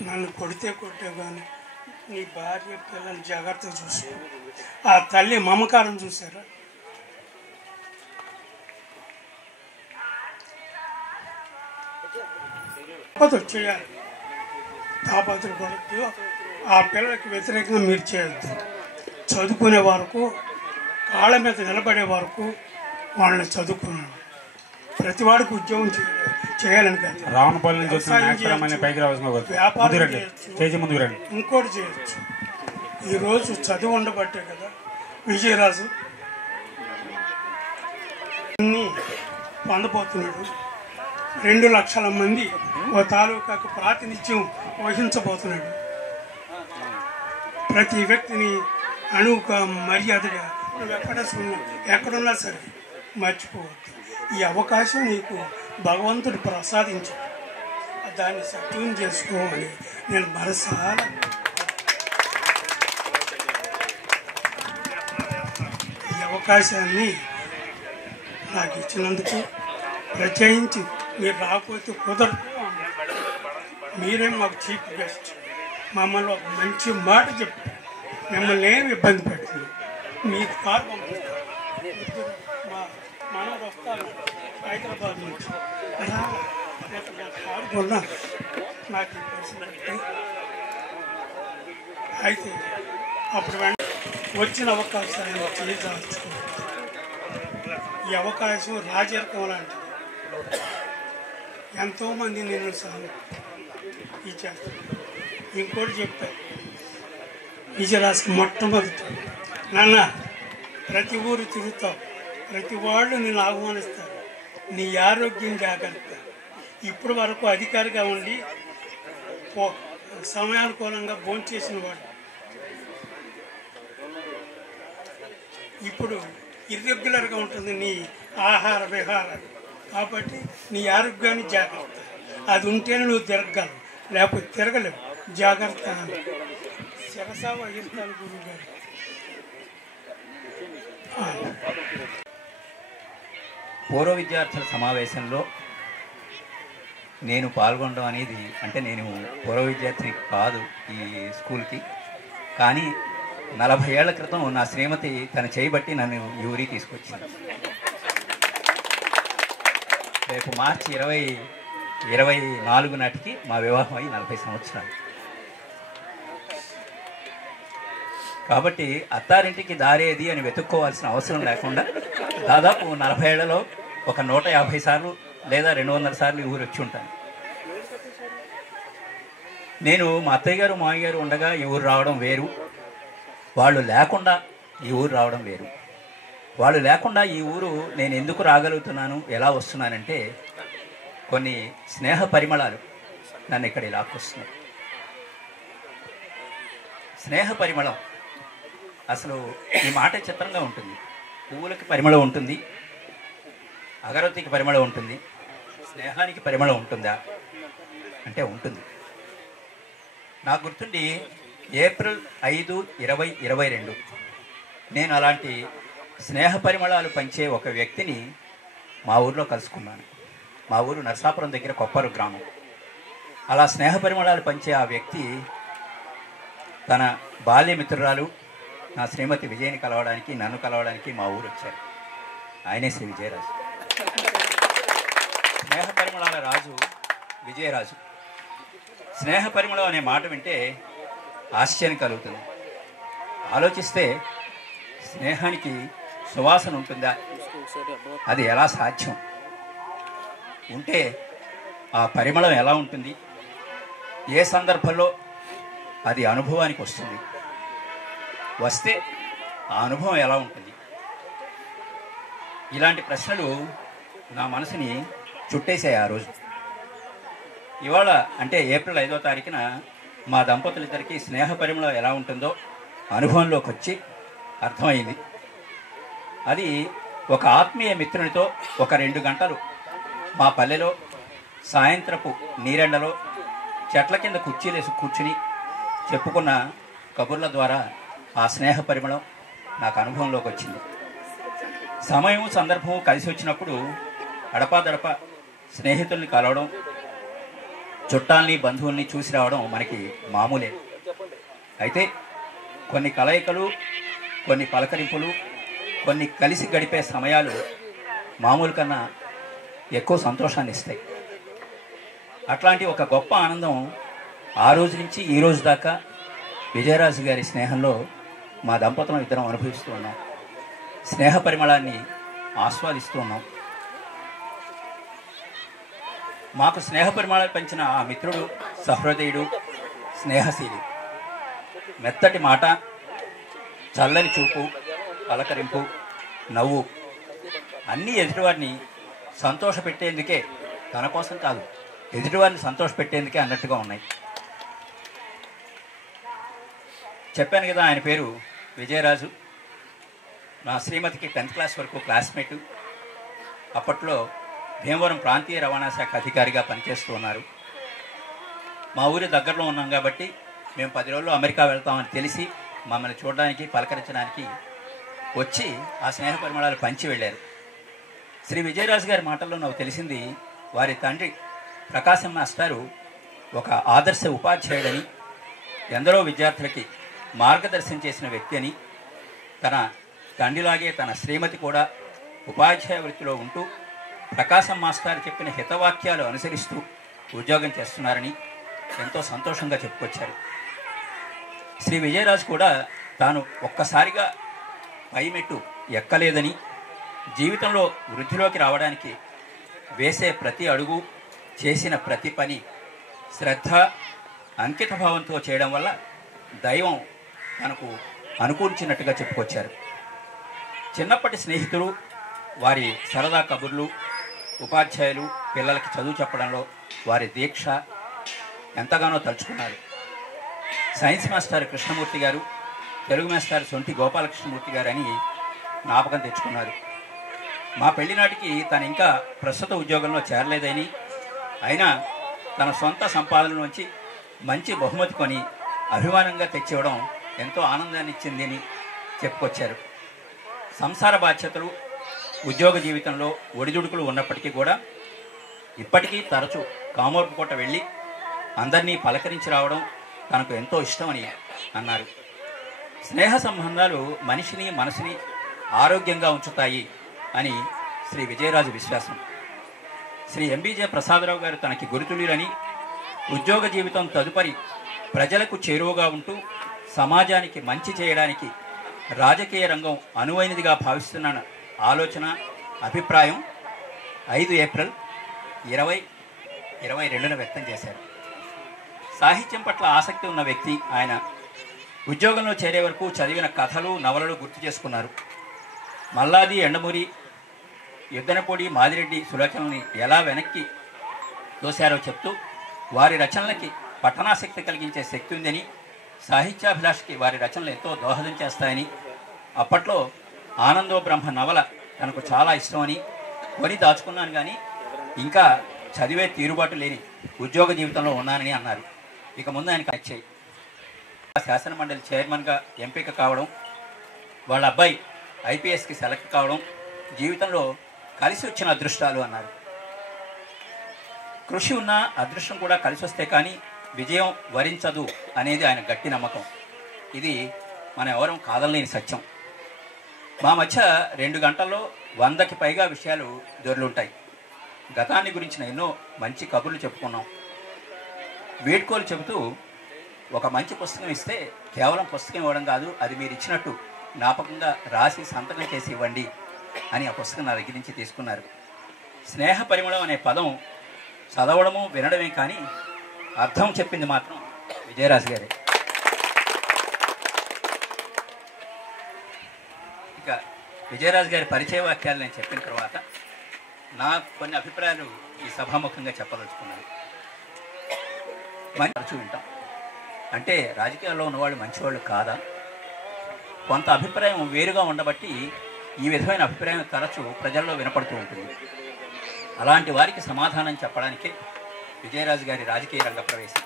నన్ను కొడితే కొట్టే కానీ నీ భార్య పిల్లల్ని జాగ్రత్తగా చూసుకో. ఆ తల్లి మమకారం చూసారా? చేయాలి, తాపత్ర పడద్దు. ఆ పిల్లలకి వ్యతిరేకంగా మీరు చేయొద్దు. చదువుకునే వరకు, కాళ్ళ మీద నిలబడే వరకు వాళ్ళని చదువుకున్నాను. ప్రతివాడికి ఉద్యోగం చేయాలని కాదు. రావణపల్లి నుంచి వ్యాపారం చేయొచ్చు, ఇంకోటి చేయొచ్చు. ఈరోజు చదువు ఉండబట్టే కదా విజయరాజు అన్నీ పొందబోతున్నాడు. 2 లక్షల మంది ఓ తాలూకాకు ప్రాతినిధ్యం వహించబోతున్నాడు. ప్రతి వ్యక్తిని అణువుగా మర్యాదగా నువ్వు ఎక్కడున్నా సరే మర్చిపోవద్దు. ఈ అవకాశం నీకు భగవంతుడు ప్రసాదించాడు, దాన్ని సత్యం చేసుకోవాలి. నేను మనసారా ఈ అవకాశాన్ని నాకు ఇచ్చినందుకు ప్రత్యేకించి మీరు రాకపోతే కుదరదు. మీరే మాకు చీఫ్ గెస్ట్, మమ్మల్ని ఒక మంచి మాట చెప్పారు. మిమ్మల్ని ఏమి ఇబ్బంది పెట్టలేదు. మీకు కారు పంపిస్తారు. మా మనవడు వస్తారు హైదరాబాద్ నుంచి, కారు కొన్నా నాకు ఈ పరిస్థితి. అయితే అప్పుడు వచ్చిన అవకాశాన్ని చేయించాల్సుకో. ఈ అవకాశం రాజరికం లాంటిది. ఎంతోమంది నేను ఇచ్చారు. ఇంకోటి చెప్పారు విజయరాజుకి మొట్టమొదటి, నాన్న ప్రతి ఊరు తిరుగుతావు, ప్రతి వాళ్ళు నేను ఆహ్వానిస్తారు, నీ ఆరోగ్యం జాగ్రత్త. ఇప్పటి వరకు అధికారిగా ఉండి సమయానుకూలంగా భోంచేసిన వాడు ఇప్పుడు ఇర్రెగ్యులర్గా ఉంటుంది నీ ఆహార విహారాలు. కాబట్టి నీ ఆరోగ్యాన్ని జాగ్రత్త. అది ఉంటేనే నువ్వు తిరగలవు, లేకపోతే తిరగలేవు. జాగ్రత్త. శిరసా వహిస్తాను గురువు గారు. పూర్వ విద్యార్థుల సమావేశంలో నేను పాల్గొనడం అనేది, అంటే నేను పూర్వ విద్యార్థిని కాదు ఈ స్కూల్కి, కానీ 40 ఏళ్ల క్రితం నా శ్రీమతి తన చేయబట్టి నన్ను ఈ ఊరికి తీసుకొచ్చింది. రేపు మార్చి 24 నాటికి మా వివాహం అయ్యి 40 సంవత్సరాలు. కాబట్టి అత్తారింటికి దారేది అని వెతుక్కోవాల్సిన అవసరం లేకుండా దాదాపు 40 ఏళ్లలో ఒక 150 సార్లు లేదా 200 సార్లు ఈ ఊరు వచ్చి ఉంటాను. నేను మా అత్తయ్య గారు మామయ్య గారు ఉండగా ఈ ఊరు రావడం వేరు, వాళ్ళు లేకుండా ఈ ఊరు రావడం వేరు. వాళ్ళు లేకుండా ఈ ఊరు నేను ఎందుకు రాగలుగుతున్నాను, ఎలా వస్తున్నానంటే కొన్ని స్నేహ పరిమళాలు నన్ను ఇక్కడ లాక్కొస్తున్నాయి. స్నేహ పరిమళం అసలు ఈ మాట చిత్రంగా ఉంటుంది. పువ్వులకి పరిమళం ఉంటుంది, అగరత్తికి పరిమళం ఉంటుంది, స్నేహానికి పరిమళం ఉంటుందా అంటే ఉంటుంది. నాకు గుర్తుండి ఏప్రిల్ 5, 2022 నేను అలాంటి స్నేహ పరిమళాలు పంచే ఒక వ్యక్తిని మా ఊరిలో కలుసుకున్నాను. మా ఊరు నరసాపురం దగ్గర కొప్పరు గ్రామం. అలా స్నేహ పరిమళాలు పంచే ఆ వ్యక్తి తన బాల్యమిత్రురాలు నా శ్రీమతి విజయని కలవడానికి, నన్ను కలవడానికి మా ఊరు వచ్చారు. ఆయనే శ్రీ విజయరాజు. స్నేహ పరిమళాల రాజు విజయరాజు. స్నేహ పరిమళం అనే మాట వింటే ఆశ్చర్యం కలుగుతుంది. ఆలోచిస్తే స్నేహానికి సువాసన ఉంటుందా? అది ఎలా సాధ్యం? ఉంటే ఆ పరిమళం ఎలా ఉంటుంది? ఏ సందర్భంలో అది అనుభవానికి వస్తుంది? వస్తే ఆ అనుభవం ఎలా ఉంటుంది? ఇలాంటి ప్రశ్నలు నా మనసుని చుట్టేశాయి ఆ రోజు. ఇవాళ అంటే ఏప్రిల్ 5వ తారీఖున మా దంపతులిద్దరికీ స్నేహ పరిమళం ఎలా ఉంటుందో అనుభవంలోకి వచ్చి అర్థమైంది. అది ఒక ఆత్మీయ మిత్రునితో ఒక 2 గంటలు మా పల్లెలో సాయంత్రపు నీరెండలో చెట్ల కింద కుర్చీలేసి కూర్చుని చెప్పుకున్న కబుర్ల ద్వారా ఆ స్నేహ పరిమళం నాకు అనుభవంలోకి వచ్చింది. సమయం సందర్భం కలిసి వచ్చినప్పుడు అడపాదడప స్నేహితుల్ని కలవడం, చుట్టాల్ని బంధువుల్ని చూసి రావడం మనకి మామూలే. అయితే కొన్ని కలయికలు, కొన్ని పలకరింపులు, కొన్ని కలిసి గడిపే సమయాలు మామూలు కన్నా ఎక్కువ సంతోషాన్ని ఇస్తాయి. అట్లాంటి ఒక గొప్ప ఆనందం ఆ రోజు నుంచి ఈ రోజు దాకా విజయరాజు గారి స్నేహంలో మా దంపతులం ఇద్దరం అనుభవిస్తూ ఉన్నాం. స్నేహ పరిమళాన్ని ఆస్వాదిస్తూ ఉన్నాం. మాకు స్నేహ పరిమళాలు పెంచిన ఆ మిత్రుడు సహృదయుడు, స్నేహశీలి. మెత్తటి మాట, చల్లని చూపు, పలకరింపు, నవ్వు అన్నీ ఎదుటివారిని సంతోషపెట్టేందుకే, తన కోసం కాదు ఎదుటివారిని సంతోషపెట్టేందుకే అన్నట్టుగా ఉన్నాయి. చెప్పాను కదా, ఆయన పేరు విజయరాజు. నా శ్రీమతికి 10th క్లాస్ వరకు క్లాస్మేటు. అప్పట్లో భీమవరం ప్రాంతీయ రవాణా శాఖ అధికారిగా పనిచేస్తూ ఉన్నారు. మా ఊరి దగ్గరలో ఉన్నాం కాబట్టి మేము 10 రోజుల్లో అమెరికా వెళ్తామని తెలిసి మమ్మల్ని చూడడానికి, పలకరించడానికి వచ్చి ఆ స్నేహ పరిమళాలు పంచి వెళ్ళారు. శ్రీ విజయరాజు గారి మాటల్లో నాకు తెలిసింది, వారి తండ్రి ప్రకాశం మాస్టారు ఒక ఆదర్శ ఉపాధ్యాయుడని, ఎందరో విద్యార్థులకి మార్గదర్శనం చేసిన వ్యక్తి అని, తన తండ్రిలాగే తన శ్రీమతి కూడా ఉపాధ్యాయ వృత్తిలో ఉంటూ ప్రకాశం మాస్టర్ చెప్పిన హితవాక్యాలు అనుసరిస్తూ ఉద్యోగం చేస్తున్నారని ఎంతో సంతోషంగా చెప్పుకొచ్చారు. శ్రీ విజయరాజు కూడా తాను ఒక్కసారిగా పైమెట్టు ఎక్కలేదని, జీవితంలో వృద్ధిలోకి రావడానికి వేసే ప్రతి అడుగు, చేసిన ప్రతి పని శ్రద్ధ, అంకిత భావంతో చేయడం వల్ల దైవం తనకు అనుకూలించినట్టుగా చెప్పుకొచ్చారు. చిన్నప్పటి స్నేహితులు, వారి సరదా కబుర్లు, ఉపాధ్యాయులు పిల్లలకి చదువు చెప్పడంలో వారి దీక్ష ఎంతగానో తలుచుకున్నారు. సైన్స్ మాస్టర్ కృష్ణమూర్తి గారు, తెలుగు మాస్టర్ సొంటి గోపాలకృష్ణమూర్తి గారు అని జ్ఞాపకం తెచ్చుకున్నారు. మా పెళ్లి నాటికి తను ఇంకా ప్రస్తుత ఉద్యోగంలో చేరలేదని, అయినా తన సొంత సంపాదన నుంచి మంచి బహుమతి కొని అభిమానంగా తెచ్చివ్వడం ఎంతో ఆనందాన్ని ఇచ్చింది అని చెప్పుకొచ్చారు. సంసార బాధ్యతలు, ఉద్యోగ జీవితంలో ఒడిదుడుకులు ఉన్నప్పటికీ కూడా ఇప్పటికీ తరచూ కామోర్పుకోట వెళ్ళి అందరినీ పలకరించి రావడం తనకు ఎంతో ఇష్టమని అన్నారు. స్నేహ సంబంధాలు మనిషిని, మనసుని ఆరోగ్యంగా ఉంచుతాయి అని శ్రీ విజయరాజు విశ్వాసం. శ్రీ ఎంబీజే ప్రసాదరావు గారు తనకి గురుతుల్యులని, ఉద్యోగ జీవితం తదుపరి ప్రజలకు చేరువగా ఉంటూ సమాజానికి మంచి చేయడానికి రాజకీయ రంగం అనువైనదిగా భావిస్తున్న ఆలోచన, అభిప్రాయం 5 ఏప్రిల్ 2022న వ్యక్తం చేశారు. సాహిత్యం పట్ల ఆసక్తి ఉన్న వ్యక్తి ఆయన. ఉద్యోగంలో చేరే వరకు చదివిన కథలు, నవలలు గుర్తు చేసుకున్నారు. మల్లాది, ఎండమూరి, యుద్ధనపూడి, మాదిరెడ్డి సులోచనల్ని ఎలా వెనక్కి తోశారో చెప్తూ వారి రచనలకి పఠనాసక్తి కలిగించే శక్తి ఉందని, సాహిత్యాభిలాషకి వారి రచనలు ఎంతో దోహదం చేస్తాయని, అప్పట్లో ఆనందో బ్రహ్మ నవల తనకు చాలా ఇష్టమని, కొని దాచుకున్నాను కానీ ఇంకా చదివే తీరుబాటు లేని ఉద్యోగ జీవితంలో ఉన్నానని అన్నారు. ఇక ముందు ఆయనకు శాసనమండలి చైర్మన్గా ఎంపిక కావడం, వాళ్ళ అబ్బాయి ఐపీఎస్కి సెలెక్ట్ కావడం జీవితంలో కలిసి వచ్చిన అదృష్టాలు అన్నారు. కృషి ఉన్న అదృష్టం కూడా కలిసి వస్తే కానీ విజయం వరించదు అనేది ఆయన గట్టి నమ్మకం. ఇది మనం ఎవరం కాదనలేని సత్యం. మా మధ్య 2 గంటల్లో 100కి పైగా విషయాలు దొర్లుంటాయి. గతాన్ని గురించిన ఎన్నో మంచి కబుర్లు చెప్పుకున్నాం. వీడ్కోలు చెబుతూ ఒక మంచి పుస్తకం ఇస్తే కేవలం పుస్తకం ఇవ్వడం కాదు, అది మీరు ఇచ్చినట్టు జ్ఞాపకంగా రాసి సంతకం చేసి ఇవ్వండి అని ఆ పుస్తకం నా దగ్గర నుంచి తీసుకున్నారు. స్నేహ పరిమళం అనే పదం చదవడము వినడమే కానీ అర్థం చెప్పింది మాత్రం విజయరాజు గారే. ఇక విజయరాజు గారి పరిచయ వాక్యాలు నేను చెప్పిన తర్వాత నాకు కొన్ని అభిప్రాయాలు ఈ సభాముఖంగా చెప్పదలుచుకున్నాను. తరచూ వింటాం, అంటే రాజకీయాల్లో ఉన్నవాళ్ళు మంచివాళ్ళు కాదా? కొంత అభిప్రాయం వేరుగా ఉండబట్టి ఈ విధమైన అభిప్రాయం తరచూ ప్రజల్లో వినపడుతూ ఉంటుంది. అలాంటి వారికి సమాధానం చెప్పడానికే విజయరాజు గారి రాజకీయ రంగ ప్రవేశం.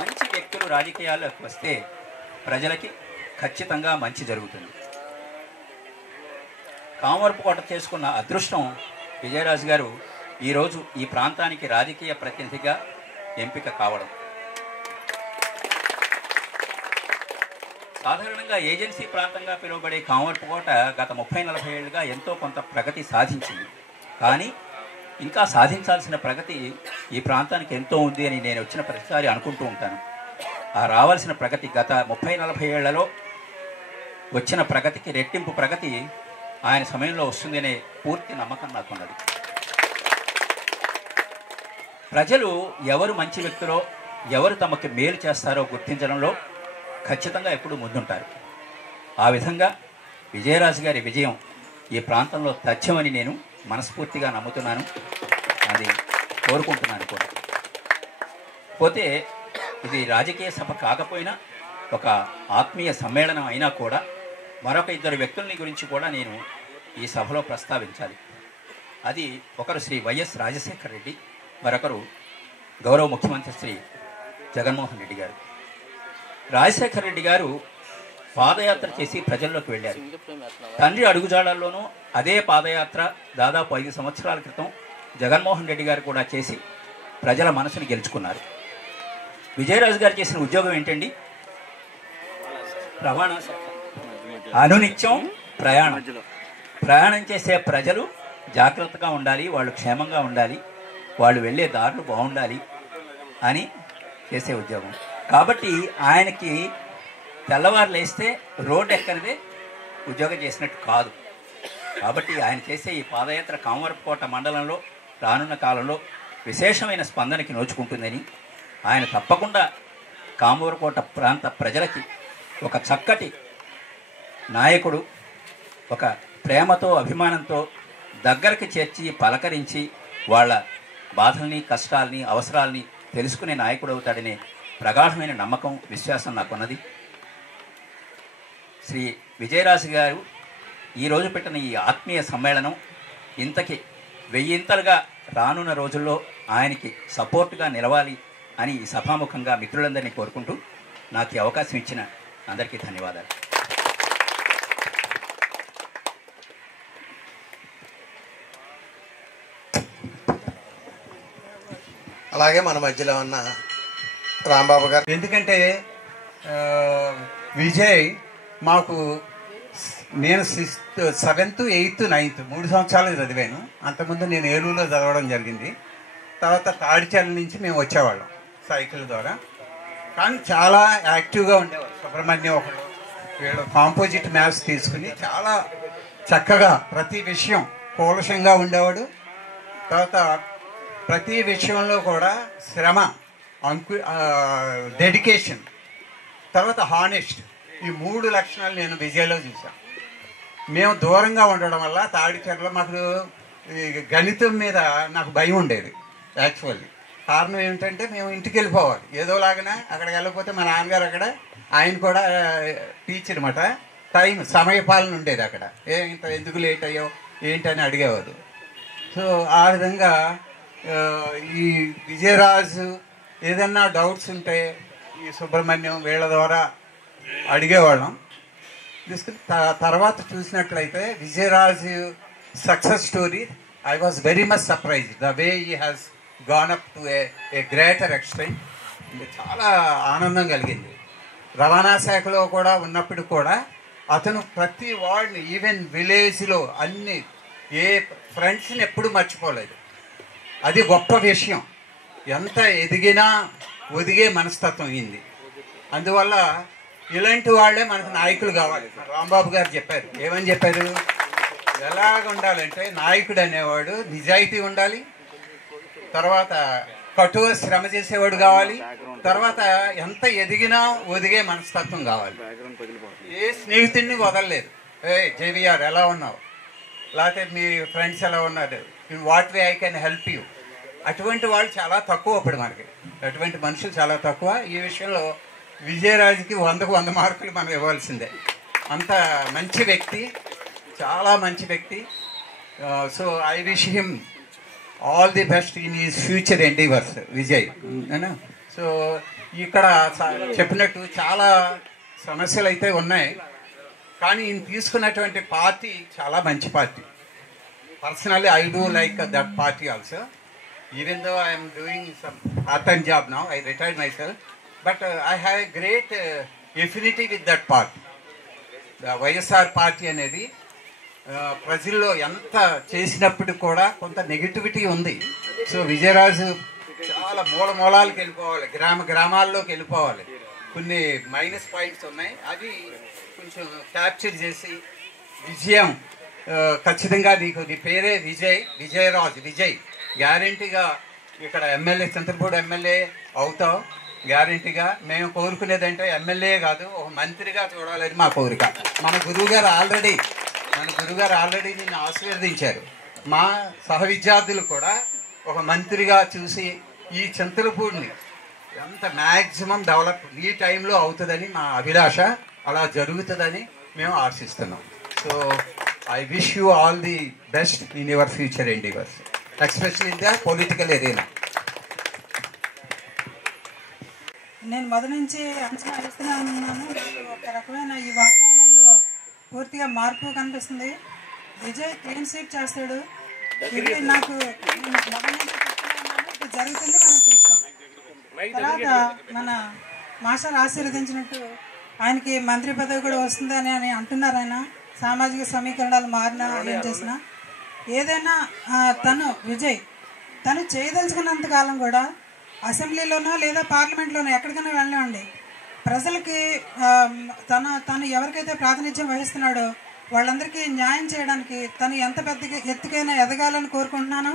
మంచి వ్యక్తులు రాజకీయాల్లోకి వస్తే ప్రజలకి ఖచ్చితంగా మంచి జరుగుతుంది. కామవరపుకోట చేసుకున్న అదృష్టం విజయరాజు గారు ఈరోజు ఈ ప్రాంతానికి రాజకీయ ప్రతినిధిగా ఎంపిక కావడం. సాధారణంగా ఏజెన్సీ ప్రాంతంగా పిలువబడే కామవరపుకోట గత 30-40 ఏళ్ళుగా ఎంతో కొంత ప్రగతి సాధించింది. కానీ ఇంకా సాధించాల్సిన ప్రగతి ఈ ప్రాంతానికి ఎంతో ఉంది అని నేను వచ్చిన ప్రతిసారి అనుకుంటూ ఉంటాను. ఆ రావాల్సిన ప్రగతి గత 30-40 ఏళ్లలో వచ్చిన ప్రగతికి రెట్టింపు ప్రగతి ఆయన సమయంలో వస్తుంది అనే పూర్తి నమ్మకం నాకున్నది. ప్రజలు ఎవరు మంచి వ్యక్తులో, ఎవరు తమకి మేలు చేస్తారో గుర్తించడంలో ఖచ్చితంగా ఎప్పుడూ ముందుంటారు. ఆ విధంగా విజయరాజు గారి విజయం ఈ ప్రాంతంలో తథ్యమని నేను మనస్ఫూర్తిగా నమ్ముతున్నాను, అది కోరుకుంటున్నాను కూడా. పోతే ఇది రాజకీయ సభ కాకపోయినా ఒక ఆత్మీయ సమ్మేళనం అయినా కూడా మరొక 2 వ్యక్తులని గురించి కూడా నేను ఈ సభలో ప్రస్తావించాలి. అది ఒకరు శ్రీ వైఎస్ రాజశేఖర రెడ్డి, మరొకరు గౌరవ ముఖ్యమంత్రి శ్రీ జగన్మోహన్ రెడ్డి గారు. రాజశేఖర రెడ్డి గారు పాదయాత్ర చేసి ప్రజల్లోకి వెళ్ళారు. తండ్రి అడుగుజాడల్లోనూ అదే పాదయాత్ర దాదాపు 5 సంవత్సరాల క్రితం జగన్మోహన్ రెడ్డి గారు కూడా చేసి ప్రజల మనసుని గెలుచుకున్నారు. విజయరాజు గారు చేసిన ఉద్యోగం ఏంటండి? రవాణా శాఖ. అనునిత్యం ప్రయాణం చేసే ప్రజలు జాగ్రత్తగా ఉండాలి, వాళ్ళు క్షేమంగా ఉండాలి, వాళ్ళు వెళ్ళే దారులు బాగుండాలి అని చేసే ఉద్యోగం. కాబట్టి ఆయనకి తెల్లవారు లేస్తే రోడ్డు ఎక్కనిదే ఉద్యోగం చేసినట్టు కాదు. కాబట్టి ఆయన చేసే ఈ పాదయాత్ర కామవరపుకోట మండలంలో రానున్న కాలంలో విశేషమైన స్పందనకి నోచుకుంటుందని, ఆయన తప్పకుండా కామవరపుకోట ప్రాంత ప్రజలకి ఒక చక్కటి నాయకుడు, ఒక ప్రేమతో అభిమానంతో దగ్గరికి చేర్చి పలకరించి వాళ్ళ బాధల్ని, కష్టాలని, అవసరాలని తెలుసుకునే నాయకుడు అవుతాడనే ప్రగాఢమైన నమ్మకం, విశ్వాసం నాకున్నది. శ్రీ విజయరాజు గారు ఈరోజు పెట్టిన ఈ ఆత్మీయ సమ్మేళనం ఇంతకి 1000 రానున్న రోజుల్లో ఆయనకి సపోర్టుగా నిలవాలి అని ఈ సభాముఖంగా మిత్రులందరినీ కోరుకుంటూ నాకు ఈ అవకాశం ఇచ్చిన అందరికీ ధన్యవాదాలు. అలాగే మన మధ్యలో ఉన్న రాంబాబు గారు. ఎందుకంటే విజయ్ మాకు, నేను 6th, 7th, 8th, 9th 3 సంవత్సరాలు చదివాను. అంతకుముందు నేను ఏలూరులో చదవడం జరిగింది. తర్వాత తాడిచర్ల నుంచి మేము వచ్చేవాళ్ళం సైకిల్ ద్వారా. కానీ చాలా యాక్టివ్గా ఉండేవాడు. సుబ్రహ్మణ్యం ఒకడు, వీళ్ళు కాంపోజిట్ మ్యాథ్స్ తీసుకుని చాలా చక్కగా ప్రతి విషయం కూలశంగా ఉండేవాడు. తర్వాత ప్రతి విషయంలో కూడా శ్రమ, డెడికేషన్, తర్వాత హానెస్ట్, ఈ 3 లక్షణాలు నేను విజయ్లో చూసాను. మేము దూరంగా ఉండడం వల్ల తాడిచెర్లో మాకు గణితం మీద నాకు భయం ఉండేది యాక్చువల్లీ. కారణం ఏమిటంటే మేము ఇంటికి వెళ్ళిపోవాలి ఏదోలాగానే. అక్కడికి వెళ్ళకపోతే మా నాన్నగారు అక్కడ, ఆయన కూడా టీచర్ అనమాట, సమయపాలన ఉండేది అక్కడ. ఇంత ఎందుకు లేట్ అయ్యో ఏంటని అడిగేవారు. సో ఆ విధంగా ఈ విజయరాజు ఏదన్నా డౌట్స్ ఉంటే ఈ సుబ్రహ్మణ్యం వీళ్ళ ద్వారా అడిగేవాళ్ళం. తర్వాత చూసినట్లయితే Vijayaraju success story I was very much surprise the way he has gone up to A greater extent. చాలా ఆనందం కలిగింది. రవాణా శాఖలో కూడా ఉన్నప్పుడు కూడా అతను ప్రతి వార్డ్ని ఈవెన్ విలేజ్లో అన్ని ఏ ఫ్రెండ్స్ని ఎప్పుడు మర్చిపోలేదు. అది గొప్ప విషయం. ఎంత ఎదిగినా ఒదిగే మనస్తత్వం అయింది. అందువల్ల ఇలాంటి వాళ్ళే మనకు నాయకులు కావాలి. రాంబాబు గారు చెప్పారు, ఏమని చెప్పారు, ఎలాగ ఉండాలంటే నాయకుడు అనేవాడు నిజాయితీ ఉండాలి, తర్వాత కఠోర శ్రమ చేసేవాడు కావాలి, తర్వాత ఎంత ఎదిగినా ఒదిగే మనస్తత్వం కావాలి. ఏ స్నేహితుడిని వదలలేదు. జేవిఆర్ ఎలా ఉన్నావు, లేకపోతే మీ ఫ్రెండ్స్ ఎలా ఉన్నారు, in what way I can help you. అటువంటి వాళ్ళు చాలా తక్కువ ఇప్పుడు మనకి. అటువంటి మనుషులు చాలా తక్కువ. ఈ విషయంలో విజయరాజుకి 100కు 100 మార్కులు మనం ఇవ్వాల్సిందే. అంత మంచి వ్యక్తి, చాలా మంచి వ్యక్తి. So I wish him all the best in is future endeavours Vijay. So ఇక్కడ చెప్పినట్టు చాలా సమస్యలు అయితే ఉన్నాయి, కానీ ఈయన తీసుకున్నటువంటి పార్టీ చాలా మంచి party. Personally I do like that party also. Even though I'm doing some part-time job now, I retired my self, but I have a great affinity with that party. YSR party అనేది ప్రజల్లో ఎంత చేసినప్పుడు కూడా కొంత negativity ఉంది. So Vijayaraju చాలా మూలాలకు వెళ్ళిపోవాలి, గ్రామాల్లోకి వెళ్ళిపోవాలి. కొన్ని మైనస్ పాయింట్స్ ఉన్నాయి, అవి కొంచెం క్యాప్చర్ చేసి విజయం ఖచ్చితంగా నీ పేరే విజయరాజు విజయ్, గ్యారంటీగా ఇక్కడ ఎమ్మెల్యే, చింతలపూడి ఎమ్మెల్యే అవుతావు గ్యారంటీగా. మేము కోరుకునేదంటే ఎమ్మెల్యే కాదు, ఒక మంత్రిగా చూడాలని మా కోరిక. మన గురువుగారు ఆల్రెడీ నిన్ను ఆశీర్వదించారు. మా సహ విద్యార్థులు కూడా ఒక మంత్రిగా చూసి ఈ చింతలపూడిని ఎంత మ్యాక్సిమం డెవలప్ ఈ టైంలో అవుతుందని మా అభిలాష. అలా జరుగుతుందని మేము ఆశిస్తున్నాం. So I wish you all the best in your future endeavours, especially in the political area. నేను మొదటి నుంచి అంచనా వేస్తూనే ఉన్నాను. ఒక రకమైన ఈ వాతావరణంలో పూర్తిగా మార్పు కనిపిస్తుంది. విజయ్ క్లీన్ స్వీప్ చేస్తాడు. ఇది నాకు మొదటి నుంచి ఇది జరుగుతుంది, మనం చూస్తాం. తర్వాత మన మాస్టర్ ఆశీర్వదించినట్టు ఆయనకి మంత్రి పదవి కూడా వస్తుంది అని అంటున్నారు. ఆయన సామాజిక సమీకరణాలు మారినా ఏం చేసినా ఏదైనా విజయ్ తను చేయదలుచుకున్నంత కాలం కూడా అసెంబ్లీలోనో లేదా పార్లమెంట్లోనో ఎక్కడికైనా వెళ్ళనివ్వండి, ప్రజలకి తను ఎవరికైతే ప్రాతినిధ్యం వహిస్తున్నాడో వాళ్ళందరికీ న్యాయం చేయడానికి తను ఎంత పెద్ద ఎత్తుకైనా ఎదగాలని కోరుకుంటున్నాను.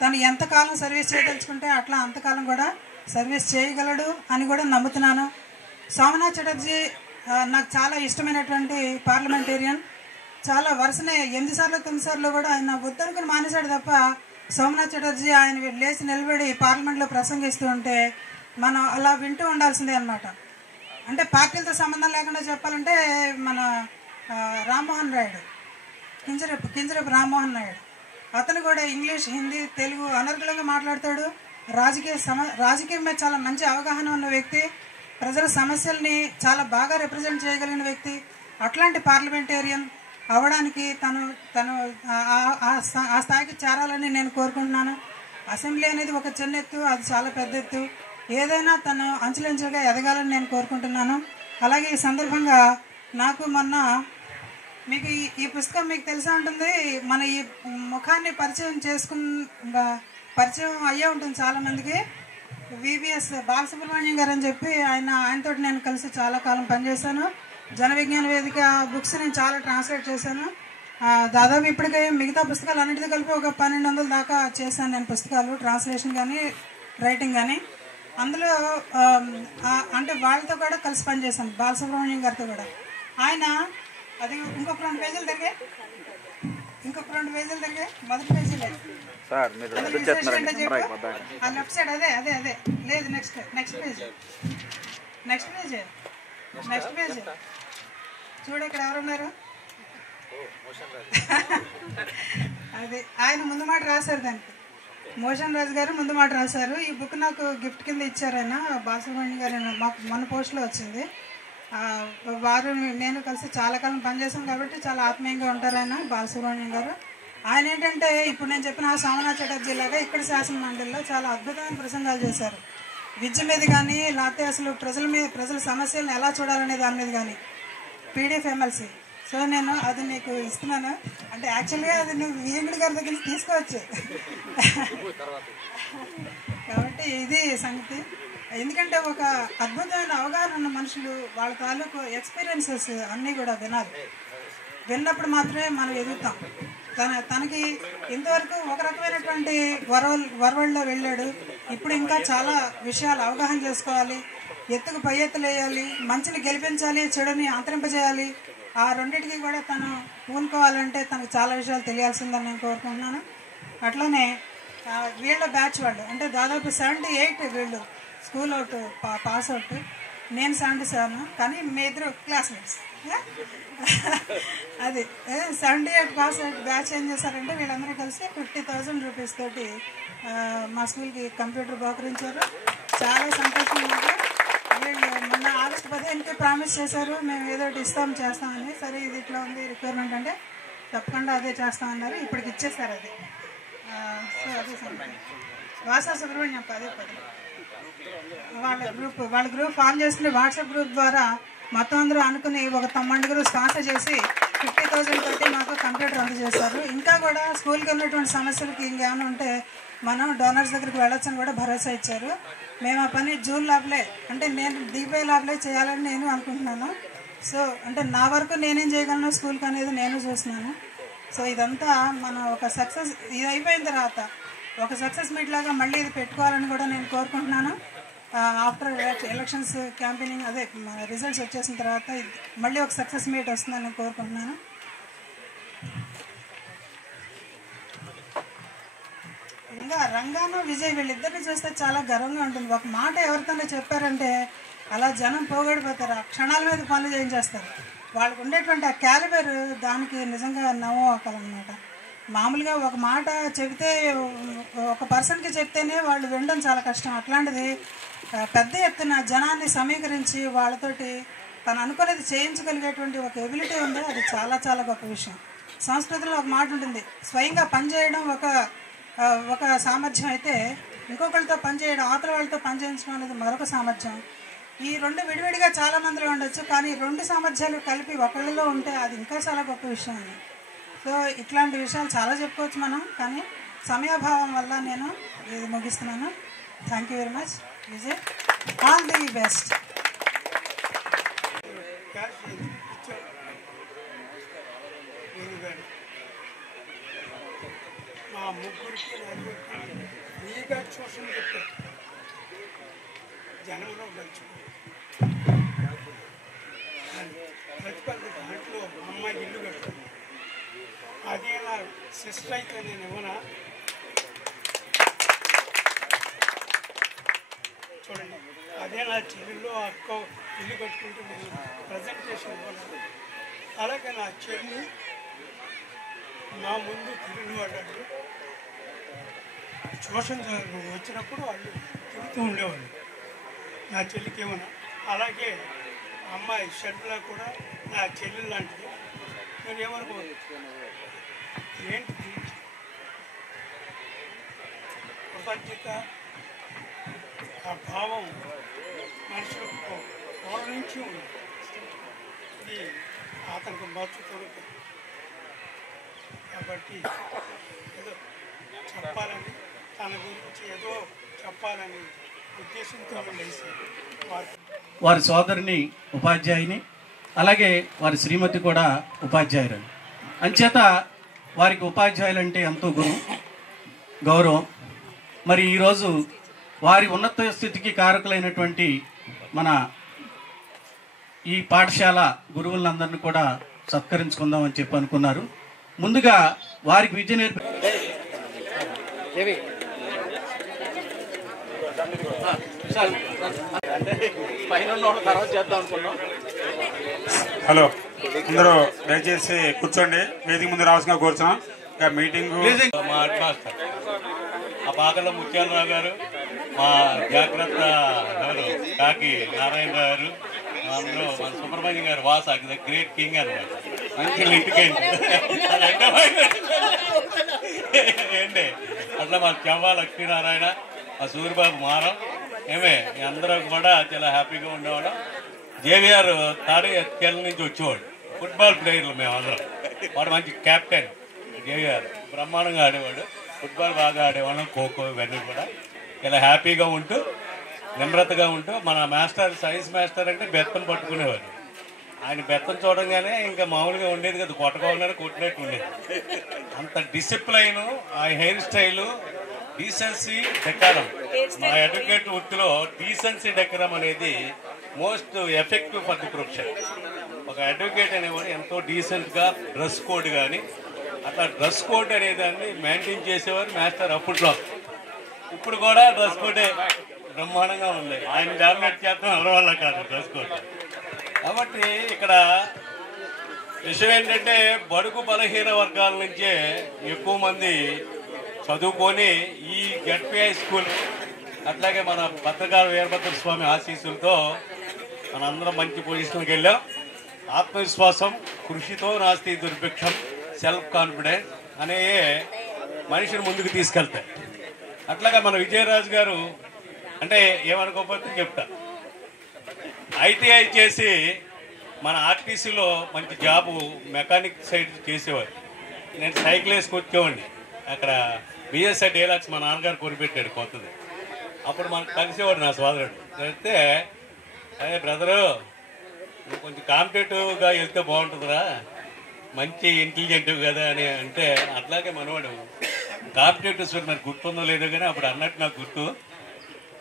తను ఎంతకాలం సర్వీస్ చేయదలుచుకుంటే అట్లా అంతకాలం కూడా సర్వీస్ చేయగలడు అని కూడా నమ్ముతున్నాను. సోమనాథ్ చటర్జీ నాకు చాలా ఇష్టమైనటువంటి పార్లమెంటేరియన్. చాలా వరుసనే 8 సార్లు 9 సార్లు కూడా ఆయన వద్దనుకుని మానేశాడు తప్ప, సోమనాథ్ చటర్జీ ఆయన లేచి నిలబడి పార్లమెంట్లో ప్రసంగిస్తూ ఉంటే మనం అలా వింటూ ఉండాల్సిందే అనమాట. అంటే పార్టీలతో సంబంధం లేకుండా చెప్పాలంటే మన రామ్మోహన్ రాయుడు, కింజరపు రామ్మోహన్ నాయుడు, అతను కూడా ఇంగ్లీష్, హిందీ, తెలుగు అనర్గళంగా మాట్లాడతాడు. రాజకీయం మీద చాలా మంచి అవగాహన ఉన్న వ్యక్తి, ప్రజల సమస్యల్ని చాలా బాగా రిప్రజెంట్ చేయగలిగిన వ్యక్తి. అట్లాంటి పార్లమెంటేరియన్ అవడానికి తను ఆ స్థాయికి చేరాలని నేను కోరుకుంటున్నాను. అసెంబ్లీ అనేది ఒక చిన్న ఎత్తు, అది చాలా పెద్ద ఎత్తు. ఏదైనా తను అంచెలంచెలుగా ఎదగాలని నేను కోరుకుంటున్నాను. అలాగే ఈ సందర్భంగా నాకు మొన్న మీకు ఈ పుస్తకం మీకు తెలిసే ఉంటుంది, మన ఈ ముఖాన్ని పరిచయం అయ్యే ఉంటుంది చాలామందికి. వివిఎస్ బాలసుబ్రహ్మణ్యం గారు అని చెప్పి ఆయనతో నేను కలిసి చాలా కాలం పనిచేశాను. జన విజ్ఞాన వేదిక బుక్స్ నేను చాలా ట్రాన్స్లేట్ చేశాను. దాదాపు ఇప్పటికే మిగతా పుస్తకాలు అన్నిటితో కలిపి ఒక 1200 దాకా చేశాను నేను పుస్తకాలు, ట్రాన్స్లేషన్ కానీ రైటింగ్ కానీ. అందులో అంటే వాళ్ళతో కూడా కలిసి పనిచేశాను, బాలసుబ్రహ్మణ్యం గారితో కూడా. ఆయన అది ఇంకొక 2 పేజీలు తిరిగాయి, మొదటి పేజీలే లెఫ్ట్ సైడ్. అదే లేదు, నెక్స్ట్ పేజ్ చూడు, ఇక్కడ ఎవరున్నారు. అది ఆయన ముందు మాట రాశారు, దానికి మోషన్ రాజు గారు ముందు మాట రాశారు. ఈ బుక్ నాకు గిఫ్ట్ కింద ఇచ్చారు ఆయన, బాలసుబ్రహ్మణ్యం గారు. మాకు మన పోస్ట్లో వచ్చింది. వారు నేను కలిసి చాలా కాలం పనిచేసాం కాబట్టి చాలా ఆత్మీయంగా ఉంటారు ఆయన బాలసుబ్రహ్మణ్యం గారు. ఆయన ఏంటంటే ఇప్పుడు నేను చెప్పిన సోమనాథ్ చటర్జీ లాగా ఇక్కడ శాసన మండలిలో చాలా అద్భుతమైన ప్రసంగాలు చేశారు. విద్య మీద కానీ, లేకపోతే అసలు ప్రజల సమస్యలను ఎలా చూడాలనే దాని మీద కానీ. PDF MLC. సో నేను అది నీకు ఇస్తున్నాను. అంటే యాక్చువల్గా అది నువ్వు వీఎండి గారి దగ్గర నుంచి తీసుకోవచ్చు. కాబట్టి ఇది సంగతి. ఎందుకంటే ఒక అద్భుతమైన అవగాహన ఉన్న మనుషులు వాళ్ళ తాలూకు ఎక్స్పీరియన్సెస్ అన్నీ కూడా వినాలి. విన్నప్పుడు మాత్రమే మనం ఎదుగుతాం. తనకి ఇంతవరకు ఒక రకమైనటువంటి వరవడిలో వెళ్ళాడు. ఇప్పుడు ఇంకా చాలా విషయాలు అవగాహన చేసుకోవాలి. ఎత్తుకు పై ఎత్తులు వేయాలి, మంచిని గెలిపించాలి, చెడుని అంతరింపజేయాలి. ఆ రెండింటికి కూడా తను పూనుకోవాలంటే తనకు చాలా విషయాలు తెలియాల్సిందని నేను కోరుకుంటున్నాను. అట్లానే వీళ్ళ బ్యాచ్ వాళ్ళు అంటే దాదాపు 78 వీళ్ళు స్కూల్ అవుట్ పాస్ అవుట్. నేను 77, కానీ మీ ఇద్దరు క్లాస్మేట్స్. అది 78 పాస్ అవుట్ బ్యాచ్ ఏం చేశారంటే వీళ్ళందరూ కలిసి 50,000 రూపీస్ తోటి మా స్కూల్కి కంప్యూటర్ బహుకరించారు. చాలా సంతోషంగా. వీళ్ళు మొన్న ఆగస్టు 15కి ప్రామిస్ చేశారు, మేము ఏదో ఒకటి చేస్తామని. సరే ఇది ఇట్లా ఉంది రిక్వైర్మెంట్ అంటే తప్పకుండా అదే చేస్తామన్నారు. ఇప్పటికి ఇచ్చేస్తారు అది. సో అదే సంగతి. వాసా సుబ్రహ్మణ్యం పదే వాళ్ళ గ్రూప్ ఫామ్ చేసిన వాట్సాప్ గ్రూప్ ద్వారా మొత్తం అందరూ అనుకుని ఒక 90 స్పాన్సర్ చేసి 50,000 తోటి మాకు కంప్యూటర్ అందజేశారు. ఇంకా కూడా స్కూల్కి ఉన్నటువంటి సమస్యలకి ఇంకేమైనా ఉంటే మనం డోనర్స్ దగ్గరికి వెళ్ళొచ్చని కూడా భరోసా ఇచ్చారు. మేము ఆ పని జూన్ లోపలే అంటే నేను దీపే లోపలే చేయాలని నేను అనుకుంటున్నాను. సో అంటే నా వరకు నేనేం చేయగలను స్కూల్కి అనేది నేను చూస్తున్నాను. సో ఇదంతా మనం ఒక సక్సెస్ ఇది అయిపోయిన తర్వాత ఒక సక్సెస్ మీట్ లాగా మళ్ళీ ఇది పెట్టుకోవాలని కూడా నేను కోరుకుంటున్నాను. ఆఫ్టర్ ఎలక్షన్స్ క్యాంపెయినింగ్ అదే రిజల్ట్స్ వచ్చేసిన తర్వాత మళ్ళీ ఒక సక్సెస్ మీట్ వస్తుందని నేను కోరుకుంటున్నాను. ఇంకా రంగాను విజయ్ వీళ్ళిద్దరిని చూస్తే చాలా గర్వంగా ఉంటుంది. ఒక మాట ఎవరితోనే చెప్పారంటే అలా జనం పోగొడిపోతారు, ఆ క్షణాల మీద పనులు చేయించేస్తారు. వాళ్ళకు ఉండేటువంటి ఆ క్యాలిబర్ దానికి నిజంగా నవ్వుకోవాలన్నమాట. మామూలుగా ఒక మాట చెబితే ఒక పర్సన్కి చెప్తేనే వాళ్ళు వినడం చాలా కష్టం. అట్లాంటిది పెద్ద ఎత్తున జనాన్ని సమీకరించి వాళ్ళతోటి తను అనుకునేది చేయించగలిగేటువంటి ఒక ఎబిలిటీ ఉంది. అది చాలా చాలా గొప్ప విషయం. సంస్కృతిలో ఒక మాట ఉంటుంది, స్వయంగా పనిచేయడం ఒక సామర్థ్యం అయితే ఇంకొకరితో పనిచేయడం, అవతల వాళ్ళతో పనిచేయించడం అనేది మరొక సామర్థ్యం. ఈ రెండు విడివిడిగా చాలా మందిలో ఉండొచ్చు, కానీ 2 సామర్థ్యాలు కలిపి ఒకళ్ళలో ఉంటే అది ఇంకా చాలా గొప్ప విషయం అండి. సో ఇట్లాంటి విషయాలు చాలా చెప్పుకోవచ్చు మనం, కానీ సమయాభావం వల్ల నేను ఇది ముగిస్తున్నాను. Thank you very much Vijay. All the best. మా ముగ్గురికి ఫ్రీగా ట్యూషన్ చెప్పారు, జనంలో గెలుచుకున్నారు. ప్రతిపది దాంట్లో అమ్మాయి ఇల్లు కట్టుకుంది. అదే నా సిస్టర్ అయితే నేను ఇవ్వనా? చూడండి, అదే నా చెల్లిలో అక్క ఇల్లు కట్టుకుంటూ నేను ప్రజెంటేషన్ ఇవ్వను. అలాగే నా చెల్లి నా ముందు తిరిగి వాళ్ళు ట్యూషన్ వచ్చినప్పుడు వాళ్ళు తిరుగుతూ ఉండేవాళ్ళు నా చెల్లికి ఏమన్నా. అలాగే అమ్మాయి షర్మిల కూడా నా చెల్లి లాంటిది. నేను ఏమనుకోను, ఏంటిది కృతజ్ఞత, ఆ భావం మనుషులకు పూర్వం నుంచి ఉంది. ఇది అతనికి మర్చుతుంది. కాబట్టి ఏదో చెప్పాలని, తన గురించి ఏదో చెప్పాలని ఉద్దేశంతో లేసి వారి సోదరిని ఉపాధ్యాయుని, అలాగే వారి శ్రీమతి కూడా ఉపాధ్యాయురాలు. అంచేత వారికి ఉపాధ్యాయులు అంటే ఎంతో గౌరవం. మరి ఈరోజు వారి ఉన్నత స్థితికి కారకులైనటువంటి మన ఈ పాఠశాల గురువులందరినీ కూడా సత్కరించుకుందామని చెప్పి అనుకున్నారు. ముందుగా వారికి విద్య హలో, అందరూ దయచేసి కూర్చోండి. వేదిక ముందు రావాల్సిన కూర్చున్నాం. ఇంకా మీటింగ్ మా హెడ్ మాస్టర్ ఆ బాగల ముత్యాలరావు గారు, మా జాగ్రత్త కాకి నారాయణరావు గారు, అందరూ మన సుబ్రహ్మణ్యం గారు వాస గ్రేట్ కింగ్ అనమాట. మంచి ఇంటికి ఏంటి అట్లా మా చెవ్వ లక్ష్మీనారాయణ, ఆ సూర్యబాబు మారం ఏమే అందరూ కూడా చాలా హ్యాపీగా ఉండేవాళ్ళం. జేవిఆర్ తాడేకేళ్ళ నుంచి వచ్చేవాడు, ఫుట్బాల్ ప్లేయర్లు మేమందరం. వాడు మంచి కెప్టెన్ జేవిఆర్, బ్రహ్మాండంగా ఆడేవాడు, ఫుట్బాల్ బాగా ఆడేవాళ్ళం, ఖోఖో ఇవన్నీ కూడా. ఇలా హ్యాపీగా ఉంటూ నిమ్రతగా ఉంటూ మన మాస్టర్ సైన్స్ మాస్టర్ అంటే బెత్తం పట్టుకునేవారు. ఆయన బెత్తం చూడంగానే ఇంకా మామూలుగా ఉండేది కదా, కొట్టకోగానే కొట్టినట్టు ఉండేది. అంత డిసిప్లైన్, ఆ హెయిర్ స్టైలు, డీసెన్సీ డెకరం. మా అడ్వకేట్ వృత్తిలో డీసెన్సీ డెకరం అనేది most effective for the profession. ఒక అడ్వకేట్ అనేవాడు ఎంతో డీసెంట్గా డ్రెస్ కోడ్ కానీ అట్లా డ్రెస్ కోడ్ అనేదాన్ని మెయింటైన్ చేసేవారు మాస్టర్ అప్పట్లో. ఇప్పుడు కూడా డ్రెస్ కోడే బ్రహ్మాండంగా ఉంది. ఆయన డామినేట్ చేస్తాం ఎవరి వల్ల కాదు డ్రెస్ కోడ్. కాబట్టి ఇక్కడ విషయం ఏంటంటే బడుగు బలహీన వర్గాల నుంచే ఎక్కువ మంది చదువుకొని ఈ జెడ్పీఐ స్కూల్ అట్లాగే మన భద్రకాళ వీరభద్ర స్వామి ఆశీస్సులతో మనందరం మంచి పొజిషన్కి వెళ్ళాం. ఆత్మవిశ్వాసం, కృషితో నాస్తి దుర్భిక్షం, సెల్ఫ్ కాన్ఫిడెన్స్ అనే మనిషిని ముందుకు తీసుకెళ్తాయి. అట్లాగా మన విజయరాజు గారు అంటే ఏమనుకోకపోతే చెప్తా, ఐటీఐ చేసి మన ఆర్టీసీలో మంచి జాబు మెకానిక్ సైడ్ చేసేవారు. నేను సైకిల్ వేసుకొచ్చేవాడిని. అక్కడ బిఎస్ఐ డీలక్స్ మా నాన్నగారు కొనిపెట్టాడు కొత్తది. అప్పుడు మనకు కలిసేవాడు నా సోదరుడు. అయితే అదే బ్రదరు నువ్వు కొంచెం కాంపిటేటివ్గా వెళ్తే బాగుంటుందిరా, మంచి ఇంటెలిజెంటివ్ కదా అని అంటే, అట్లాగే మనవాడు కాంపిటేటివ్స్ నాకు గుర్తుందో లేదో కానీ అప్పుడు అన్నట్టు నాకు గుర్తు.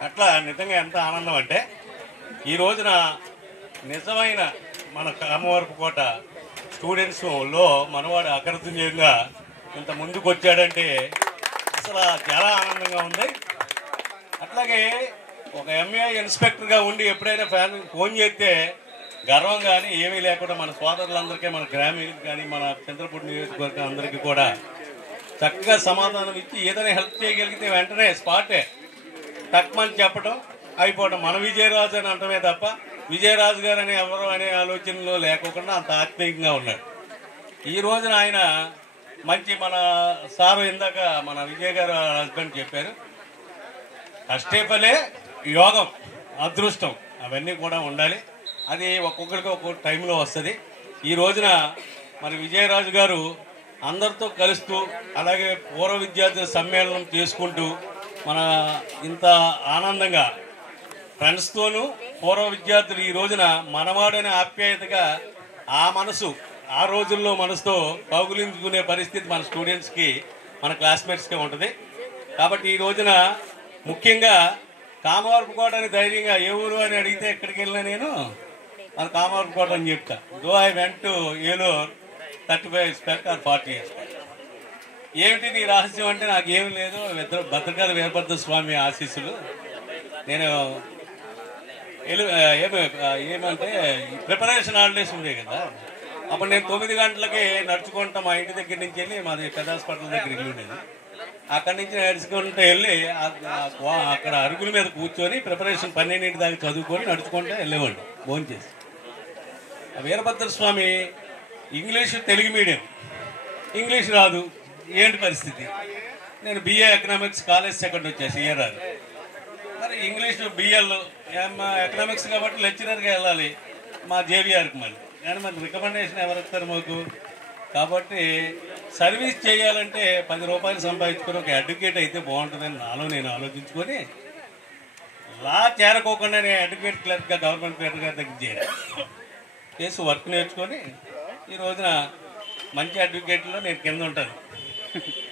అట్లా నిజంగా ఎంత ఆనందం అంటే ఈ రోజున నిజమైన మన కామవరపుకోట స్టూడెంట్స్లో మనవాడు అగ్రతుల్యంగా ఇంత ముందుకు వచ్చాడంటే అసలు చాలా ఆనందంగా ఉంది. అట్లాగే ఒక ఎంఏ ఇన్స్పెక్టర్గా ఉండి ఎప్పుడైనా ఫోన్ చేస్తే గర్వం కానీ ఏమీ లేకుండా మన సోదరులందరికీ, మన గ్రామీణులకు కానీ, మన చంద్రపూడి నియోజకవర్గం అందరికీ కూడా చక్కగా సమాధానం ఇచ్చి ఏదైనా హెల్ప్ చేయగలిగితే వెంటనే స్పాటే తక్కువని చెప్పడం అయిపోవడం. మన విజయరాజు అని అంటమే తప్ప విజయరాజు గారు అని ఎవరు అనే ఆలోచనలో లేకుండా అంత ఆత్మీయంగా ఉన్నాడు. ఈ రోజున ఆయన మంచి మన సారు ఇందాక మన విజయ్ గారు హస్బెండ్ చెప్పారు, కష్టే పనే యోగం, అదృష్టం అవన్నీ కూడా ఉండాలి. అది ఒక్కొక్కరికి ఒక్కొక్క టైంలో వస్తుంది. ఈ రోజున మన విజయరాజు గారు అందరితో కలుస్తూ అలాగే పూర్వ విద్యార్థుల సమ్మేళనం చేసుకుంటూ మన ఇంత ఆనందంగా ఫ్రెండ్స్తోనూ పూర్వ విద్యార్థులు ఈ రోజున మనవాడనే ఆప్యాయతగా ఆ మనసు ఆ రోజుల్లో మనసుతో కౌగులించుకునే పరిస్థితి మన స్టూడెంట్స్కి, మన క్లాస్మేట్స్కి ఉంటుంది. కాబట్టి ఈ రోజున ముఖ్యంగా కామవరపుకోట అని ధైర్యంగా ఏ ఊరు అని అడిగితే ఎక్కడికి వెళ్ళినా నేను మన కామవరపుకోట అని చెప్తా. Though I went to Eluru 35 years or 40 years. ఏమిటి నీ రహస్యం అంటే నాకేమి లేదు, భద్రకాళ వీరభద్ర స్వామి ఆశీస్సులు. నేను ఏమంటే ప్రిపరేషన్ హాలిడేస్ ఉండే కదా, అప్పుడు నేను 9 గంటలకి నడుచుకుంటా మా ఇంటి దగ్గర నుంచి వెళ్ళి, మాది పెద్ద హాస్పిటల్ దగ్గర ఇల్లు ఉండేది, అక్కడి నుంచి నడుచుకుంటూ వెళ్ళి అక్కడ అరుగుల మీద కూర్చొని ప్రిపరేషన్ 12 దాకా చదువుకొని నడుచుకుంటూ వెళ్ళేవాడు భోంచేసి. వీరభద్ర స్వామి ఇంగ్లీషు తెలుగు మీడియం, ఇంగ్లీష్ రాదు, ఏంటి పరిస్థితి? నేను బిఏ ఎకనామిక్స్ కాలేజ్ సెకండ్ వచ్చేసి ఇయర్. మరి ఇంగ్లీషు బిఎల్ ఎకనామిక్స్ కాబట్టి లెక్చరర్గా వెళ్ళాలి మా జేవిఆర్కి. కానీ మరి రికమెండేషన్ ఎవరు ఇస్తారు మాకు? కాబట్టి సర్వీస్ చేయాలంటే 10 రూపాయలు సంపాదించుకొని ఒక అడ్వకేట్ అయితే బాగుంటుందని నాలో నేను ఆలోచించుకొని లా చేరకోకుండా నేను అడ్వకేట్ క్లర్క్గా గవర్నమెంట్ క్లర్క్గా చేసి వర్క్ నేర్చుకొని ఈ రోజున మంచి అడ్వకేట్లో నేను కింద ఉంటాను.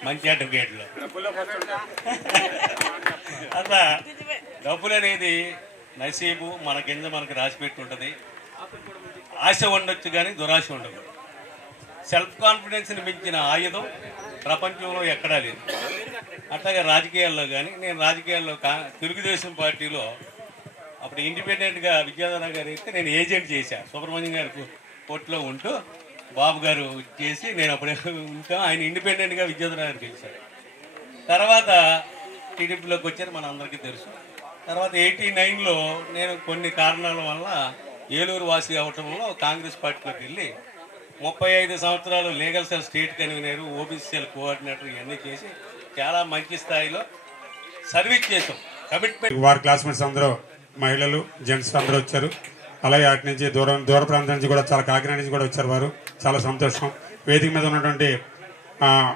మంచి అడ్వకేట్లో అట్లా డబ్బులు అనేది నసీబు మన కింద మనకు రాసి పెట్టి ఉంటుంది. ఆశ ఉండొచ్చు కానీ దురాశ ఉండదు. సెల్ఫ్ కాన్ఫిడెన్స్ని మించిన ఆయుధం ప్రపంచంలో ఎక్కడా లేదు. అట్లాగే రాజకీయాల్లో కానీ, నేను రాజకీయాల్లో తెలుగుదేశం పార్టీలో అప్పుడు ఇండిపెండెంట్గా విద్యాధర గారు అయితే నేను ఏజెంట్ చేశాను. సుబ్రహ్మణ్యం గారి కోర్టులో ఉంటూ బాబు గారు చేసి నేను అప్పుడే ఉంటా. ఆయన ఇండిపెండెంట్గా విద్యాధర గారు గెలిచారు. తర్వాత టీడీపీలోకి వచ్చారు, మన అందరికీ తెలుసు. తర్వాత 89లో నేను కొన్ని కారణాల వల్ల ఏలూరు వాసి అవటంలో కాంగ్రెస్ పార్టీలోకి వెళ్ళి 35 సంవత్సరాలు legal cell state convener, OBC cell coordinator ఇవన్నీ చేసి చాలా మంచి స్థాయిలో సర్వీస్ చేసాం. కమిట్మెంట్ వారి క్లాస్మేట్స్ అందరూ మహిళలు, జెంట్స్ అందరూ వచ్చారు. అలాగే అటు నుంచి దూర ప్రాంతం నుంచి కూడా చాలా కాకినాడ నుంచి కూడా వచ్చారు. వారు చాలా సంతోషం. వేదిక మీద ఉన్నటువంటి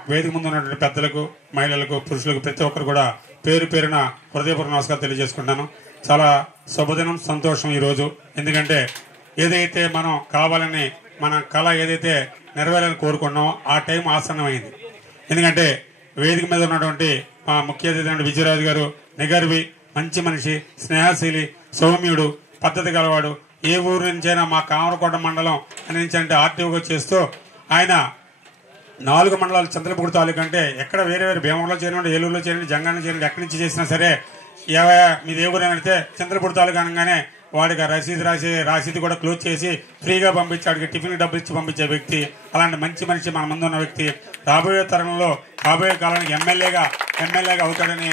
వేదిక ముందు ఉన్నటువంటి పెద్దలకు, మహిళలకు, పురుషులకు ప్రతి ఒక్కరు కూడా పేరు పేరున హృదయపూర్వక నమస్కారం తెలియజేసుకుంటాను. చాలా శుభదినం, సంతోషం ఈరోజు. ఎందుకంటే ఏదైతే మనం కావాలని మన కళ ఏదైతే నెరవేరాలని కోరుకున్నామో ఆ టైం ఆసన్నమైంది. ఎందుకంటే వేదిక మీద ఉన్నటువంటి మా ముఖ్య అతిథి విజయరాజు గారు నిగర్వి, మంచి మనిషి, స్నేహశీలి, సౌమ్యుడు, పద్ధతి గలవాడు. ఏ ఊరు నుంచైనా మా కామరకోట మండలం నుంచి అంటే ఆర్టీఓగా చేస్తూ ఆయన 4 మండలాలు చంద్రపూడి తాలూకా అంటే ఎక్కడ వేరే భీమవరంలో చేరండి, ఏలూరులో చేరండి, జంగాల్లో చేరండి, ఎక్కడి నుంచి చేసినా సరే మీది ఏ ఊరు అడిగితే చంద్రపూడి తాలూకా అనగానే వాడికి రసీదు కూడా క్లోజ్ చేసి ఫ్రీగా పంపించి వాడికి టిఫిన్ డబ్బులు ఇచ్చి పంపించే వ్యక్తి. అలాంటి మంచి మనిషి మన ముందు ఉన్న వ్యక్తి రాబోయే తరంలో రాబోయే కాలానికి ఎమ్మెల్యేగా అవుతాడని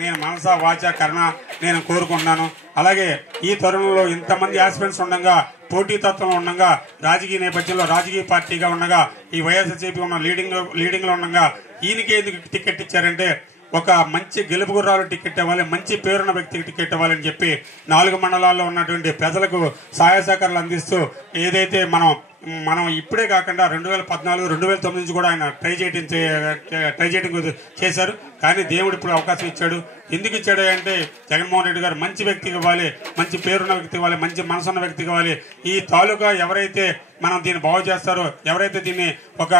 నేను మనసా వాచ కర్ణ నేను కోరుకుంటున్నాను. అలాగే ఈ తరుణంలో ఇంతమంది ఆస్పిరెంట్స్ ఉండగా, పోటీతత్వం ఉండగా, రాజకీయ నేపథ్యంలో రాజకీయ పార్టీగా ఉండగా, ఈ వైఎస్ఆర్సీపీ ఉన్న లీడింగ్ లో ఉండగా ఈయనకే ఎందుకు టికెట్ ఇచ్చారంటే ఒక మంచి గెలుపు గుర్రాలు టికెట్ ఇవ్వాలి, మంచి పేరున్న వ్యక్తికి టికెట్ ఇవ్వాలని చెప్పి 4 మండలాల్లో ఉన్నటువంటి ప్రజలకు సహాయ సహకారాలు అందిస్తూ ఏదైతే మనం ఇప్పుడే కాకుండా 2014, 2009 నుంచి కూడా ఆయన ట్రై చేయడం చేశారు. కానీ దేవుడు ఇప్పుడు అవకాశం ఇచ్చాడు. ఎందుకు ఇచ్చాడు అంటే జగన్మోహన్ రెడ్డి గారు మంచి వ్యక్తికి ఇవ్వాలి, మంచి పేరున్న వ్యక్తి ఇవ్వాలి, మంచి మనసున్న వ్యక్తికి ఇవ్వాలి. ఈ తాలూకా ఎవరైతే మనం దీన్ని బాగు చేస్తారో, ఎవరైతే దీన్ని ఒక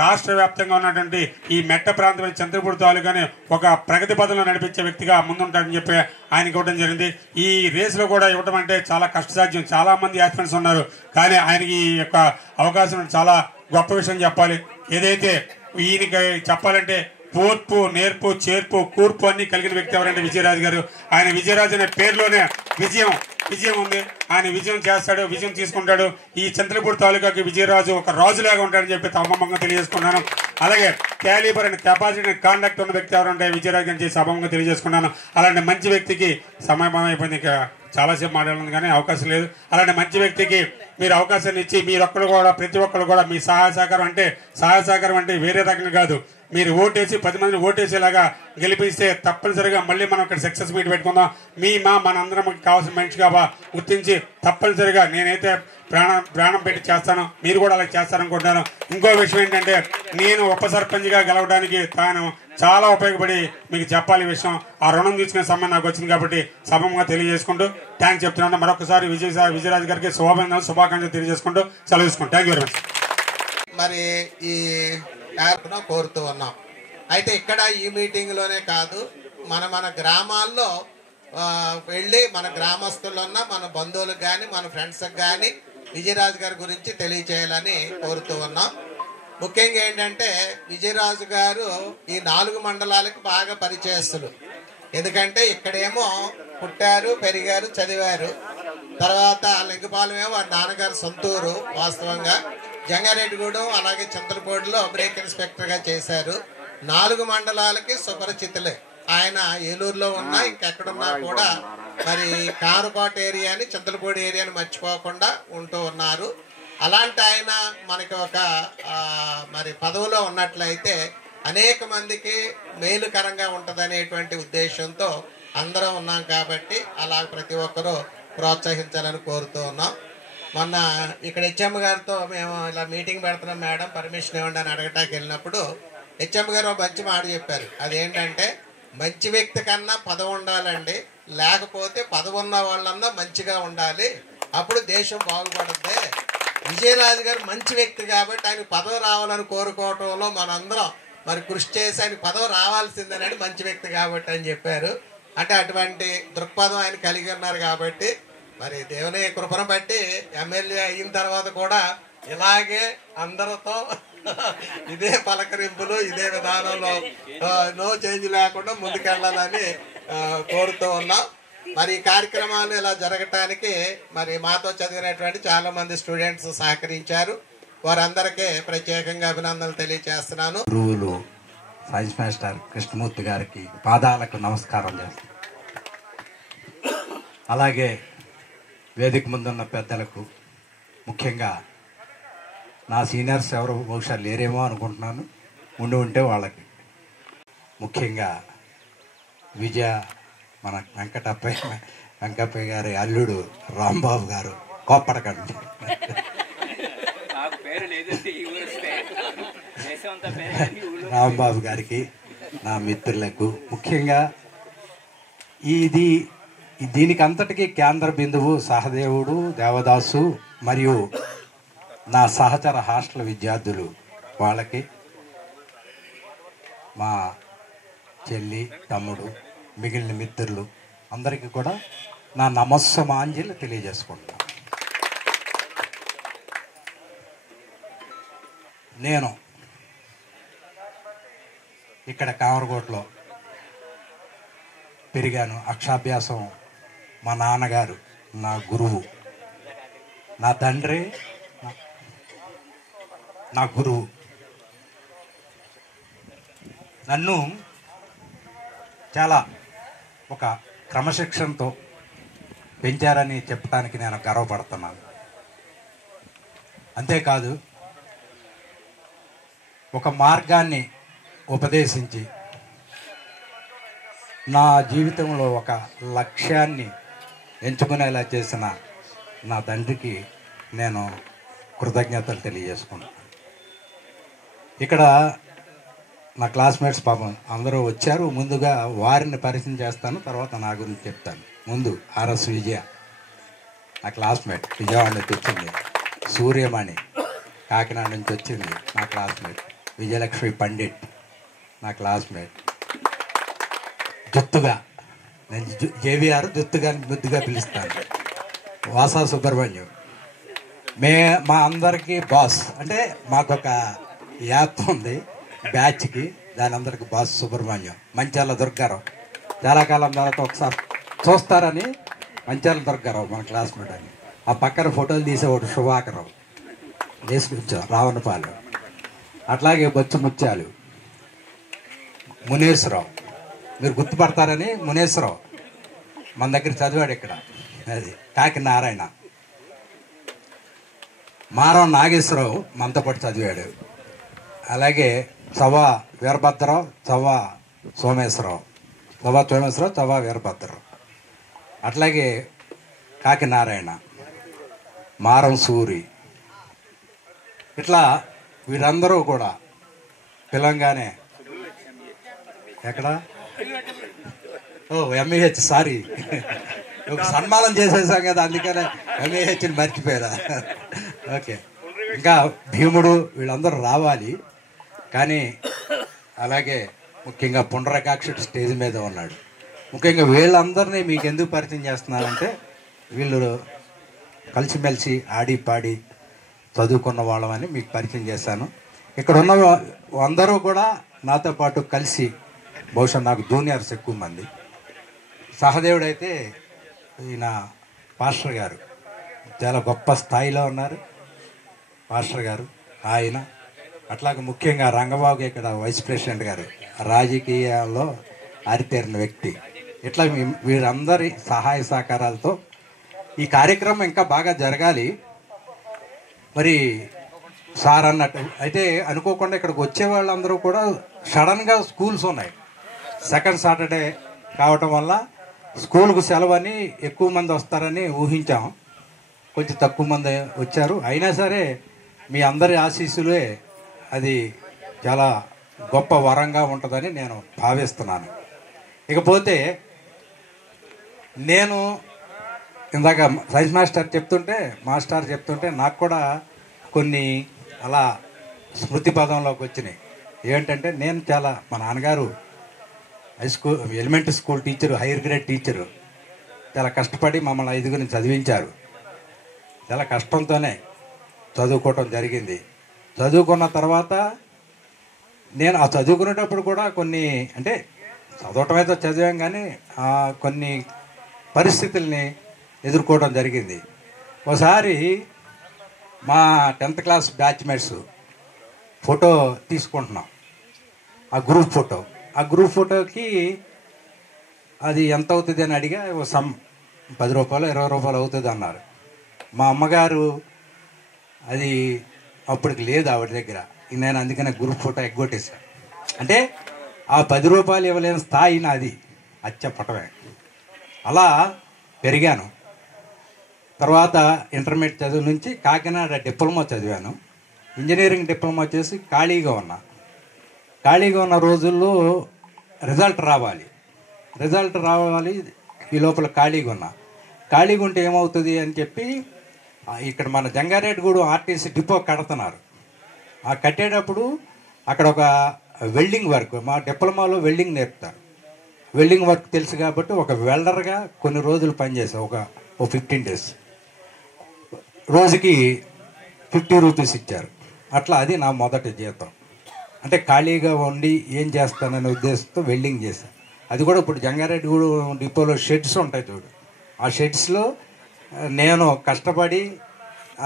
రాష్ట్ర వ్యాప్తంగా ఉన్నటువంటి ఈ మెట్ట ప్రాంతమైన చంద్రపూడి తాలూకాని ఒక ప్రగతి పథంలో నడిపించే వ్యక్తిగా ముందుంటాడని చెప్పి ఆయనకి ఇవ్వడం జరిగింది. ఈ రేసులో కూడా ఇవ్వడం అంటే చాలా కష్టసాధ్యం. చాలా మంది యాస్పిరెంట్స్ ఉన్నారు. కానీ ఆయనకి ఈ యొక్క అవకాశం చాలా గొప్ప విషయం చెప్పాలి. ఏదైతే ఈయనకి చెప్పాలంటే ఓర్పు, నేర్పు, చేర్పు, కూర్పు అన్ని కలిగిన వ్యక్తి ఎవరంటే విజయరాజు గారు. ఆయన విజయరాజు అనే పేరులోనే విజయం ఉంది. ఆయన విజయం చేస్తాడు, విజయం తీసుకుంటాడు. ఈ చంద్రపూడి తాలూకాకి విజయరాజు ఒక రాజులాగా ఉంటాడని చెప్పి సభాముఖంగా తెలియజేసుకున్నాను. అలాగే calibre and capacity and conduct ఉన్న వ్యక్తి ఎవరంటే విజయరాజు అని చెప్పి సభాముఖంగా తెలియజేసుకున్నాను. అలాంటి మంచి వ్యక్తికి సమయం అయిపోయింది, చాలాసేపు మాట్లాడాలి కానీ అవకాశం లేదు. అలాంటి మంచి వ్యక్తికి మీరు అవకాశాన్ని ఇచ్చి మీరొక్కరు కూడా ప్రతి ఒక్కరు కూడా మీ సహాయ సహకారం అంటే వేరే రకంగా కాదు, మీరు ఓటేసి 10 మందిని ఓటేసేలాగా గెలిపిస్తే తప్పనిసరిగా మళ్ళీ మనం ఇక్కడ సక్సెస్ మీట్ పెట్టుకుందాం. మనందరం కావాల్సిన మనిషిగా గుర్తించి తప్పనిసరిగా నేనైతే ప్రాణం పెట్టి చేస్తాను, మీరు కూడా అలా చేస్తారనుకుంటున్నాను. ఇంకో విషయం ఏంటంటే నేను ఉప సర్పంచ్గా గెలవడానికి తాను చాలా ఉపయోగపడి మీకు చెప్పాలి ఈ విషయం. ఆ రుణం తీసుకునే సమయం నాకు వచ్చింది కాబట్టి సభంగా తెలియజేసుకుంటూ థ్యాంక్స్ చెప్తున్నాను. మరొకసారి విజయరాజు గారికి శుభాకాంక్షలు తెలియజేసుకుంటూ సెలవు తీసుకుంటాను. Thank you very much. మరి ఈ కోరుతూ ఉన్నాం. అయితే ఇక్కడ ఈ మీటింగ్లోనే కాదు, మన గ్రామాల్లో వెళ్ళి మన గ్రామస్తులున్న మన బంధువులకు కానీ మన ఫ్రెండ్స్కి కానీ విజయరాజు గారి గురించి తెలియచేయాలని కోరుతూ ఉన్నాం. ముఖ్యంగా ఏంటంటే విజయరాజు గారు ఈ 4 మండలాలకు బాగా పరిచయస్తులు. ఎందుకంటే ఇక్కడేమో పుట్టారు, పెరిగారు, చదివారు. తర్వాత లింగపాలెం ఏమో వారి నాన్నగారు సొంతూరు. వాస్తవంగా జంగారెడ్డిగూడెం అలాగే చింతలపూడిలో బ్రేక్ ఇన్స్పెక్టర్గా చేశారు. 4 మండలాలకి సుపరిచితులే. ఆయన ఏలూరులో ఉన్నా ఇంకెక్కడున్నా కూడా మరి కారుకోట ఏరియాని, చింతలపూడి ఏరియాని మర్చిపోకుండా ఉంటూ ఉన్నారు. అలాంటి ఆయన మనకి ఒక మరి పదవిలో ఉన్నట్లయితే అనేక మందికి మేలుకరంగా ఉంటుందనేటువంటి ఉద్దేశంతో అందరం ఉన్నాం. కాబట్టి అలా ప్రతి ఒక్కరూ ప్రోత్సహించాలని కోరుతూ ఉన్నాం. మొన్న ఇక్కడ హెచ్ఎం గారితో మేము ఇలా మీటింగ్ పెడుతున్నాం మేడం, పర్మిషన్ ఇవ్వండి అని అడగటానికి వెళ్ళినప్పుడు హెచ్ఎం గారు మంచి మాట చెప్పారు. అదేంటంటే మంచి వ్యక్తి కన్నా పదవి ఉండాలండి, లేకపోతే పదవి ఉన్న వాళ్ళన్నా మంచిగా ఉండాలి, అప్పుడు దేశం బాగుపడుద్ది. విజయరాజు గారు మంచి వ్యక్తి కాబట్టి ఆయన పదవి రావాలని కోరుకోవటంలో మనందరం మరి కృషి చేసి ఆయన పదవి రావాల్సిందేనని మంచి వ్యక్తి కాబట్టి అని చెప్పారు. అంటే అటువంటి దృక్పథం ఆయన కలిగి ఉన్నారు కాబట్టి మరి దేవుని కృపను బట్టి ఎమ్మెల్యే అయిన తర్వాత కూడా ఇలాగే అందరితో ఇదే పలకరింపులు, ఇదే విధానంలో నో చేంజ్ లేకుండా ముందుకెళ్ళాలని కోరుతూ ఉన్నాం. మరి ఈ కార్యక్రమాలు ఇలా జరగటానికి మరి మాతో చదివినటువంటి చాలా మంది స్టూడెంట్స్ సహకరించారు. వారందరికీ ప్రత్యేకంగా అభినందనలు తెలియజేస్తున్నాను. గురువులు సైన్స్ మాస్టర్ కృష్ణమూర్తి గారికి పాదాలకు నమస్కారం చేస్తాను. అలాగే వేదిక ముందున్న పెద్దలకు, ముఖ్యంగా నా సీనియర్స్ ఎవరు బహుశా లేరేమో అనుకుంటున్నాను, ఉంటే వాళ్ళకి, ముఖ్యంగా విజయ మన వెంకటప్పయ్య గారి అల్లుడు రాంబాబు గారు కోప్పడకండి, రాంబాబు గారికి, నా మిత్రులకు, ముఖ్యంగా దీనికి అంతటికీ కేంద్ర బిందువు సహదేవుడు, దేవదాసు మరియు నా సహచర హాస్టల్ విద్యార్థులు, వాళ్ళకి, మా చెల్లి, తమ్ముడు, మిగిలిన మిత్రులు అందరికీ కూడా నా నమస్సమాంజలి తెలియజేసుకుంటాను. నేను ఇక్కడ కామరకోటలో పెరిగాను. అక్షరాభ్యాసం మా నాన్నగారు నా గురువు, నా తండ్రి నా గురువు. నన్ను చాలా ఒక క్రమశిక్షణతో పెంచారని చెప్పడానికి నేను గర్వపడుతున్నాను. అంతేకాదు ఒక మార్గాన్ని ఉపదేశించి నా జీవితంలో ఒక లక్ష్యాన్ని ఎంచుకునేలా చేసిన నా తండ్రికి నేను కృతజ్ఞతలు తెలియజేసుకున్నాను. ఇక్కడ నా క్లాస్మేట్స్ పాపం అందరూ వచ్చారు. ముందుగా వారిని పరిచయం చేస్తాను, తర్వాత నా గురించి చెప్తాను. ముందు ఆర్ఎస్ విజయ నా క్లాస్మేట్, విజయవాడ నుంచి వచ్చింది. సూర్యమణి కాకినాడ నుంచి వచ్చింది, నా క్లాస్మేట్. విజయలక్ష్మి పండిట్ నా క్లాస్మేట్. జుత్తుగా, నేను జేవిఆర్ జుత్తుగా ముద్దుగా పిలుస్తాను, వాసా సుబ్రహ్మణ్యం. మా అందరికీ బాస్, అంటే మాకొక యాప్ ఉంది బ్యాచ్కి, దాని అందరికి బాస్ సుబ్రహ్మణ్యం. మంచాల దుర్గారావు, చాలా కాలం తర్వాత ఒకసారి చూస్తారని మంచాల దుర్గారావు మన క్లాస్మేట్ అని. ఆ పక్కన ఫోటోలు తీసేవాడు శుభాకరావు, వేసుకొచ్చాం రావణపాలెం. అట్లాగే బొచ్చు ముత్యాలు, మునేశ్వరరావు, మీరు గుర్తుపడతారని మునేశ్వరరావు మన దగ్గర చదివాడు ఇక్కడ, అది కాకి నారాయణ. మారం నాగేశ్వరరావు మనతో పాటు చదివాడు. అలాగే చవ్వ వీరభద్రరావు, చవ్వ సోమేశ్వరరావు, చవ్వ వీరభద్రరావు. అట్లాగే కాకి నారాయణ, మారం సూరి. ఇట్లా వీరందరూ కూడా పిలంగానే ఎక్కడ ఎంఈహెచ్, సారీ ఒక సన్మానం చేసేసాం కదా, అందుకనే ఎంఈహెచ్ని మర్చిపోయారా. ఓకే, ఇంకా భీముడు వీళ్ళందరూ రావాలి. కానీ అలాగే ముఖ్యంగా పుండరకాక్షుడు స్టేజ్ మీద ఉన్నాడు. ముఖ్యంగా వీళ్ళందరినీ మీకు ఎందుకు పరిచయం చేస్తున్నానంటే, వీళ్ళు కలిసిమెలిసి ఆడి పాడి చదువుకున్న వాళ్ళమని మీకు పరిచయం చేశాను. ఇక్కడ ఉన్న అందరూ కూడా నాతో పాటు కలిసి, బహుశా నాకు జూనియర్స్ ఎక్కువ మంది. సహదేవుడైతే ఈయన పాస్టర్ గారు చాలా గొప్ప స్థాయిలో ఉన్నారు, పాస్టర్ గారు ఆయన. అట్లాగే ముఖ్యంగా రంగబాబు ఇక్కడ వైస్ ప్రెసిడెంట్ గారు, రాజకీయాల్లో ఆరితేరిన వ్యక్తి. ఇట్లా వీరందరి సహాయ సహకారాలతో ఈ కార్యక్రమం ఇంకా బాగా జరగాలి. మరి సార్ అన్నట్టు అయితే అనుకోకుండా ఇక్కడికి వచ్చే వాళ్ళందరూ కూడా సడన్గా స్కూల్స్ ఉన్నాయి, సెకండ్ సాటర్డే కావటం వల్ల స్కూల్కు సెలవు అని ఎక్కువ మంది వస్తారని ఊహించాం. కొంచెం తక్కువ మంది వచ్చారు. అయినా సరే మీ అందరి ఆశీస్సులే అది చాలా గొప్ప వరంగా ఉంటుందని నేను భావిస్తున్నాను. ఇకపోతే నేను ఇందాక సైన్స్ మాస్టర్ చెప్తుంటే నాకు కూడా కొన్ని అలా స్మృతి పదంలోకి వచ్చినాయి. ఏంటంటే నేను చాలా, మా నాన్నగారు elementary school teacher, hire grade teacher. చాలా కష్టపడి మమ్మల్ని 5గురిని చదివించారు. చాలా కష్టంతోనే చదువుకోవటం జరిగింది. చదువుకున్న తర్వాత నేను ఆ చదువుకునేటప్పుడు కూడా కొన్ని, అంటే చదవటం అయితే చదివాం కానీ కొన్ని పరిస్థితుల్ని ఎదుర్కోవడం జరిగింది. ఒకసారి మా 10th క్లాస్ బ్యాచ్మేట్స్ ఫోటో తీసుకుంటున్నాం, ఆ గ్రూప్ ఫోటోకి అది ఎంత అవుతుంది అని అడిగా, సమ్ 10 రూపాయలు 20 రూపాయలు అవుతుంది అన్నారు. మా అమ్మగారు అది అప్పటికి లేదు ఆవిడ దగ్గర. నేను అందుకనే గ్రూప్ ఫోటో ఎగ్గొట్టేశాను. అంటే ఆ 10 రూపాయలు ఇవ్వలేని స్థాయి నాది, అది చెప్పటమే. అలా పెరిగాను. తర్వాత ఇంటర్మీడియట్ చదువు నుంచి కాకినాడ డిప్లొమా చదివాను. ఇంజనీరింగ్ డిప్లొమా చేసి ఖాళీగా ఉన్న రోజుల్లో రిజల్ట్ రావాలి, ఈ లోపల ఖాళీగా ఉంటే ఏమవుతుంది అని చెప్పి ఇక్కడ మన జంగారెడ్డిగూడెం ఆర్టీసీ డిపో కడుతున్నారు. ఆ కట్టేటప్పుడు అక్కడ ఒక వెల్డింగ్ వర్క్, మా డిప్లొమాలో వెల్డింగ్ నేర్పుతారు. వెల్డింగ్ వర్క్ తెలుసు కాబట్టి ఒక వెల్డర్గా కొన్ని రోజులు పనిచేసాను, ఒక 15 days. రోజుకి 50 రూపీస్ ఇచ్చారు. అట్లా అది నా మొదటి జీతం. అంటే ఖాళీగా ఉండి ఏం చేస్తాననే ఉద్దేశంతో వెల్డింగ్ చేశాను. అది కూడా ఇప్పుడు జంగారెడ్డిగూడెం డిపోలో షెడ్స్ ఉంటాయి చూడు, ఆ షెడ్స్లో నేను కష్టపడి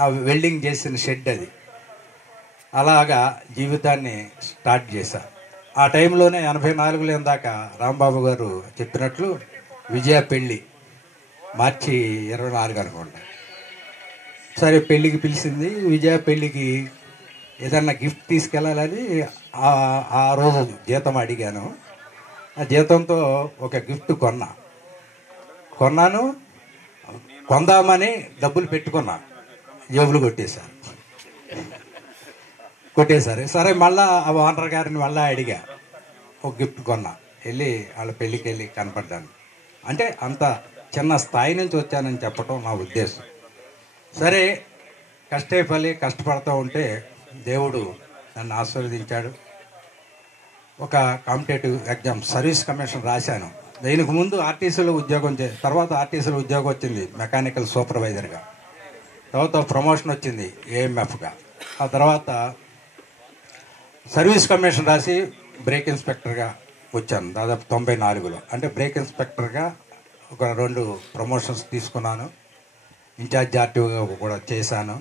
ఆ వెల్డింగ్ చేసిన షెడ్ అది. అలాగా జీవితాన్ని స్టార్ట్ చేశాను. ఆ టైంలోనే 84 దాకా రాంబాబు గారు చెప్పినట్లు విజయ పెళ్ళి మార్చి 24 అనుకోండి. సరే పెళ్ళికి పిలిచింది. విజయ పెళ్ళికి ఏదన్నా గిఫ్ట్ తీసుకెళ్ళాలని ఆ రోజు జీతం అడిగాను. ఆ జీతంతో ఒక గిఫ్ట్ కొన్నాను. కొందామని డబ్బులు పెట్టుకున్నా, జేబులు కొట్టేశారు. సరే మళ్ళా ఆ ఓనర్ గారిని మళ్ళీ అడిగా, ఒక గిఫ్ట్ కొన్నా. వెళ్ళి వాళ్ళ పెళ్ళికి వెళ్ళి కనపడ్డాను. అంటే అంత చిన్న స్థాయి నుంచి వచ్చానని చెప్పటం నా ఉద్దేశం. సరే కష్టపడుతూ ఉంటే దేవుడు నన్ను ఆశీర్వదించాడు. ఒక కాంపిటేటివ్ ఎగ్జామ్ సర్వీస్ కమిషన్ రాశాను. దీనికి ముందు ఆర్టీసీలో ఉద్యోగం తర్వాత ఆర్టీసీలో ఉద్యోగం వచ్చింది మెకానికల్ సూపర్వైజర్గా. తర్వాత ప్రమోషన్ వచ్చింది ఏఎంఎఫ్గా. ఆ తర్వాత సర్వీస్ కమిషన్ రాసి బ్రేక్ ఇన్స్పెక్టర్గా వచ్చాను దాదాపు 94లో. అంటే బ్రేక్ ఇన్స్పెక్టర్గా ఒక 2 ప్రమోషన్స్ తీసుకున్నాను. ఇన్ఛార్జ్ ఆర్టీఓగా కూడా చేశాను.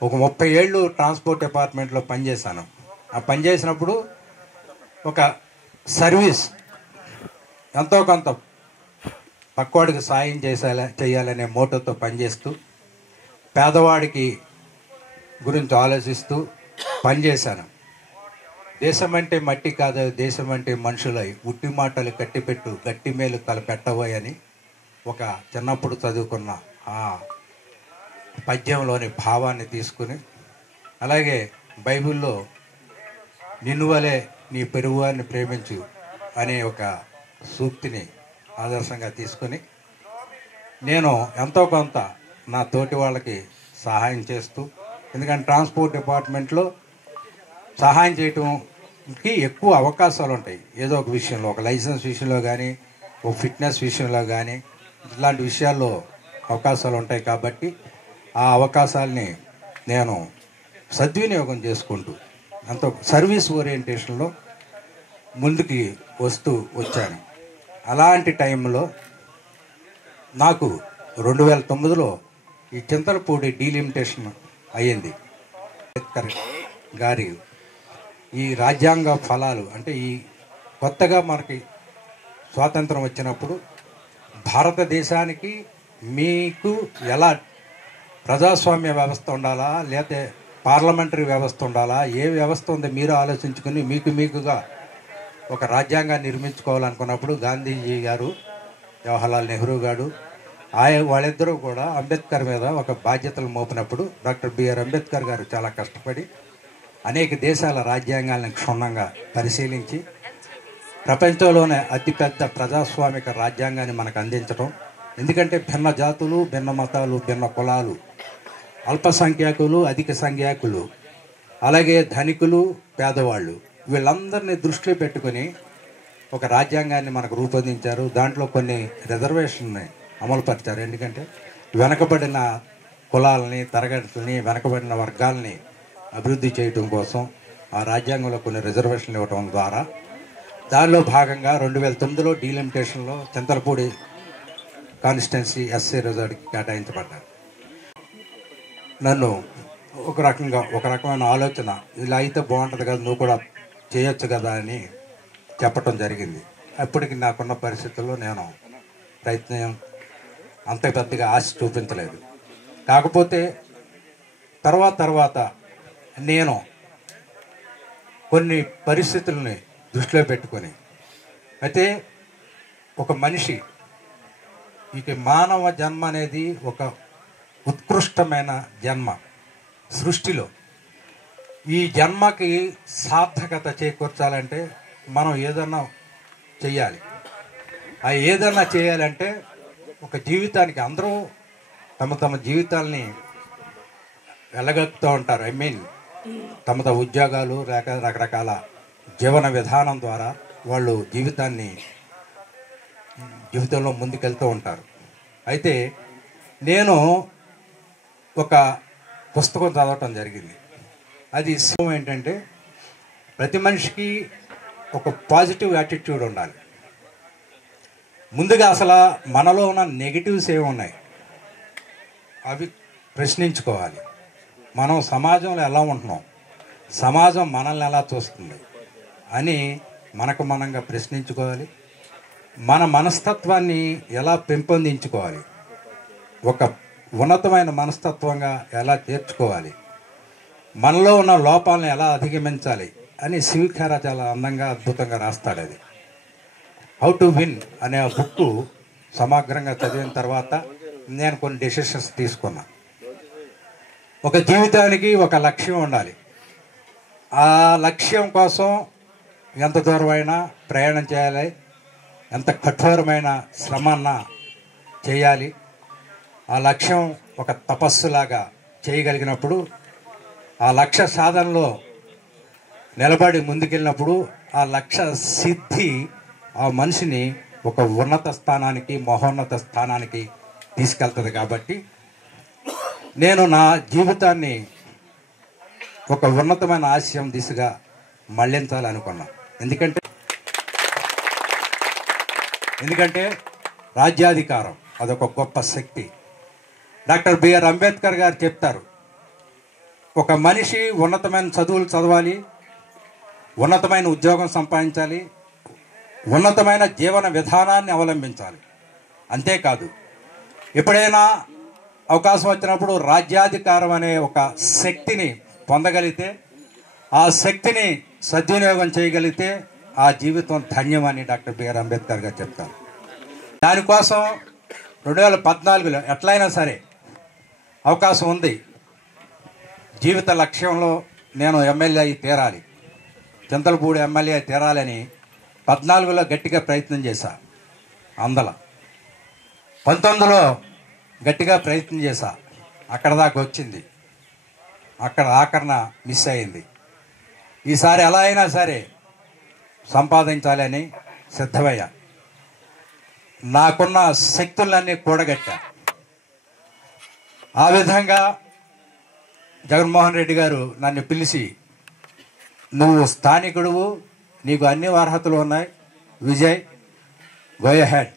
ఒక 30 ఏళ్ళు ట్రాన్స్పోర్ట్ డిపార్ట్మెంట్లో పనిచేశాను. ఆ పనిచేసినప్పుడు ఒక సర్వీస్ ఎంతో కొంత పక్కోడికి సాయం చేయాలనే మోటోతో పనిచేస్తూ పేదవాడికి గురించి ఆలోచిస్తూ పనిచేశాను. దేశం అంటే మట్టి కాదు, దేశం అంటే మనుషులై ఉట్టి మాటలు కట్టిపెట్టు గట్టి మేలు తలపెట్టబోయ్ అని ఒక చిన్నప్పుడు చదువుకున్న ఆ పద్యంలోని భావాన్ని తీసుకుని, అలాగే బైబిల్లో నిన్ను వలె నీ పొరుగువారిని ప్రేమించు అనే ఒక సూక్తిని ఆదర్శంగా తీసుకొని నేను ఎంతో కొంత నా తోటి వాళ్ళకి సహాయం చేస్తూ, ఎందుకంటే ట్రాన్స్పోర్ట్ డిపార్ట్మెంట్లో సహాయం చేయటంకి ఎక్కువ అవకాశాలు ఉంటాయి. ఏదో ఒక విషయంలో, ఒక లైసెన్స్ విషయంలో కానీ, ఒక ఫిట్నెస్ విషయంలో కానీ, ఇలాంటి విషయాల్లో అవకాశాలు ఉంటాయి. కాబట్టి ఆ అవకాశాలని నేను సద్వినియోగం చేసుకుంటూ ఎంతో సర్వీస్ ఓరియంటేషన్లో ముందుకి వచ్చాను. అలాంటి టైంలో నాకు 2009లో ఈ చింతలపూడి డీలిమిటేషన్ అయ్యింది. అంబేద్కర్ గారి ఈ రాజ్యాంగ ఫలాలు అంటే ఈ కొత్తగా మనకి స్వాతంత్రం వచ్చినప్పుడు భారతదేశానికి మీకు ఎలా ప్రజాస్వామ్య వ్యవస్థ ఉండాలా, లేకపోతే పార్లమెంటరీ వ్యవస్థ ఉండాలా, ఏ వ్యవస్థ ఉందో మీరు ఆలోచించుకుని మీకుగా ఒక రాజ్యాంగాన్ని నిర్మించుకోవాలనుకున్నప్పుడు గాంధీజీ గారు, జవహర్లాల్ నెహ్రూ గారు వాళ్ళిద్దరూ కూడా అంబేద్కర్ మీద ఒక బాధ్యతలు మోపినప్పుడు డాక్టర్ బిఆర్ అంబేద్కర్ గారు చాలా కష్టపడి అనేక దేశాల రాజ్యాంగాలను క్షుణ్ణంగా పరిశీలించి ప్రపంచంలోనే అతిపెద్ద ప్రజాస్వామిక రాజ్యాంగాన్ని మనకు అందించడం. ఎందుకంటే భిన్న జాతులు, భిన్న మతాలు, భిన్న కులాలు, అల్పసంఖ్యాకులు, అధిక సంఖ్యాకులు, అలాగే ధనికులు, పేదవాళ్ళు వీళ్ళందరినీ దృష్టిలో పెట్టుకుని ఒక రాజ్యాంగాన్ని మనకు రూపొందించారు. దాంట్లో కొన్ని రిజర్వేషన్ని అమలుపరిచారు. ఎందుకంటే వెనకబడిన కులాలని, తరగతులని, వెనకబడిన వర్గాలని అభివృద్ధి చేయటం కోసం ఆ రాజ్యాంగంలో కొన్ని రిజర్వేషన్లు ఇవ్వటం ద్వారా దానిలో భాగంగా 2009లో డీలిమిటేషన్లో చింతలపూడి కాన్స్టిట్యున్సీ ఎస్సీ రిజర్వ్కి కేటాయించబడ్డారు. నన్ను ఒక రకమైన ఆలోచన, ఇలా అయితే బాగుంటుంది కదా, నువ్వు కూడా చేయొచ్చు కదా అని చెప్పటం జరిగింది. అప్పటికి నాకున్న పరిస్థితుల్లో నేను ప్రయత్నం అంత పెద్దగా ఆశ చూపించలేదు. కాకపోతే తర్వాత నేను కొన్ని పరిస్థితుల్ని దృష్టిలో పెట్టుకొని, అయితే ఒక మనిషి ఇక మానవ జన్మ అనేది ఒక ఉత్కృష్టమైన జన్మ సృష్టిలో. ఈ జన్మకి సార్థకత చేకూర్చాలంటే మనం ఏదన్నా చెయ్యాలి. ఆ ఏదన్నా చేయాలంటే ఒక జీవితానికి అందరూ తమ జీవితాల్ని వెళ్ళగలుగుతూ ఉంటారు. తమ ఉద్యోగాలు లేక రకరకాల జీవన విధానం ద్వారా వాళ్ళు జీవితంలో ముందుకెళ్తూ ఉంటారు. అయితే నేను ఒక పుస్తకం చదవటం జరిగింది. అది ఏంటంటే ప్రతి మనిషికి ఒక పాజిటివ్ యాటిట్యూడ్ ఉండాలి. ముందుగా అసలు మనలో ఉన్న నెగిటివ్స్ ఏమున్నాయి అవి ప్రశ్నించుకోవాలి. మనం సమాజంలో ఎలా ఉంటున్నాం, సమాజం మనల్ని ఎలా చూస్తుంది అని మనంగా ప్రశ్నించుకోవాలి. మన మనస్తత్వాన్ని ఎలా పెంపొందించుకోవాలి, ఒక ఉన్నతమైన మనస్తత్వంగా ఎలా చేర్చుకోవాలి, మనలో ఉన్న లోపాలను ఎలా అధిగమించాలి అని శివఖేరా చాలా అందంగా అద్భుతంగా రాస్తాడు. అది హౌ టు విన్ అనే బుక్ సమగ్రంగా చదివిన తర్వాత నేను కొన్ని డెసిషన్స్ తీసుకున్నా. ఒక జీవితానికి ఒక లక్ష్యం ఉండాలి. ఆ లక్ష్యం కోసం ఎంత దూరమైనా ప్రయాణం చేయాలి, ఎంత కఠోరమైన శ్రమ అన్నా చేయాలి. ఆ లక్ష్యం ఒక తపస్సులాగా చేయగలిగినప్పుడు, ఆ లక్ష్య సాధనలో నిలబడి ముందుకెళ్ళినప్పుడు ఆ లక్ష్య సిద్ధి ఆ మనిషిని ఒక ఉన్నత స్థానానికి, మహోన్నత స్థానానికి తీసుకెళ్తుంది. కాబట్టి నేను నా జీవితాన్ని ఒక ఉన్నతమైన ఆశయం దిశగా మళ్లించాలనుకున్నా. ఎందుకంటే రాజ్యాధికారం అదొక గొప్ప శక్తి. డాక్టర్ బిఆర్ అంబేద్కర్ గారు చెప్తారు, ఒక మనిషి ఉన్నతమైన చదువులు చదవాలి, ఉన్నతమైన ఉద్యోగం సంపాదించాలి, ఉన్నతమైన జీవన విధానాన్ని అవలంబించాలి. అంతేకాదు ఎప్పుడైనా అవకాశం వచ్చినప్పుడు రాజ్యాధికారం అనే ఒక శక్తిని పొందగలిగితే, ఆ శక్తిని సద్వినియోగం చేయగలిగితే ఆ జీవితం ధన్యమని డాక్టర్ బిఆర్ అంబేద్కర్ గారు చెప్తారు. దానికోసం 2014లో ఎట్లయినా సరే అవకాశం ఉంది. జీవిత లక్ష్యంలో నేను ఎమ్మెల్యే అయి తీరాలి, చింతలపూడి ఎమ్మెల్యే అయి తీరాలని 14లో గట్టిగా ప్రయత్నం చేశా. 19లో గట్టిగా ప్రయత్నం చేశా. అక్కడ దాకా వచ్చింది, అక్కడ ఆఖరణ మిస్ అయింది. ఈసారి ఎలా అయినా సరే సంపాదించాలని సిద్ధమయ్యా. నాకున్న శక్తులన్నీ కూడగట్టా. ఆ విధంగా జగన్మోహన్ రెడ్డి గారు నన్ను పిలిచి, నువ్వు స్థానికుడువు, నీకు అన్ని అర్హతలు ఉన్నాయి, విజయ్ గో అహెడ్,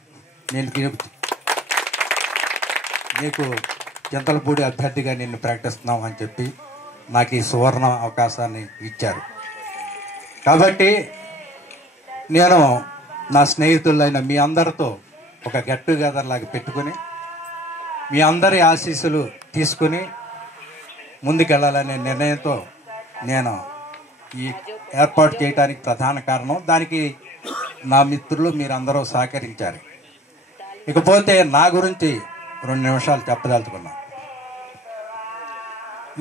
నీకు చింతలపూడి అభ్యర్థిగా నిన్ను ప్రకటిస్తున్నాం అని చెప్పి నాకు ఈ సువర్ణ అవకాశాన్ని ఇచ్చారు. కాబట్టి నేను నా స్నేహితులైన మీ అందరితో ఒక గెట్ టుగెదర్ లాగా పెట్టుకుని, మీ అందరి ఆశీస్సులు తీసుకుని ముందుకెళ్ళాలనే నిర్ణయంతో నేను ఈ ఏర్పాటు చేయడానికి ప్రధాన కారణం. దానికి నా మిత్రులు మీరందరూ సహకరించారు. ఇకపోతే నా గురించి 2 నిమిషాలు చెప్పదలుచుకున్నా.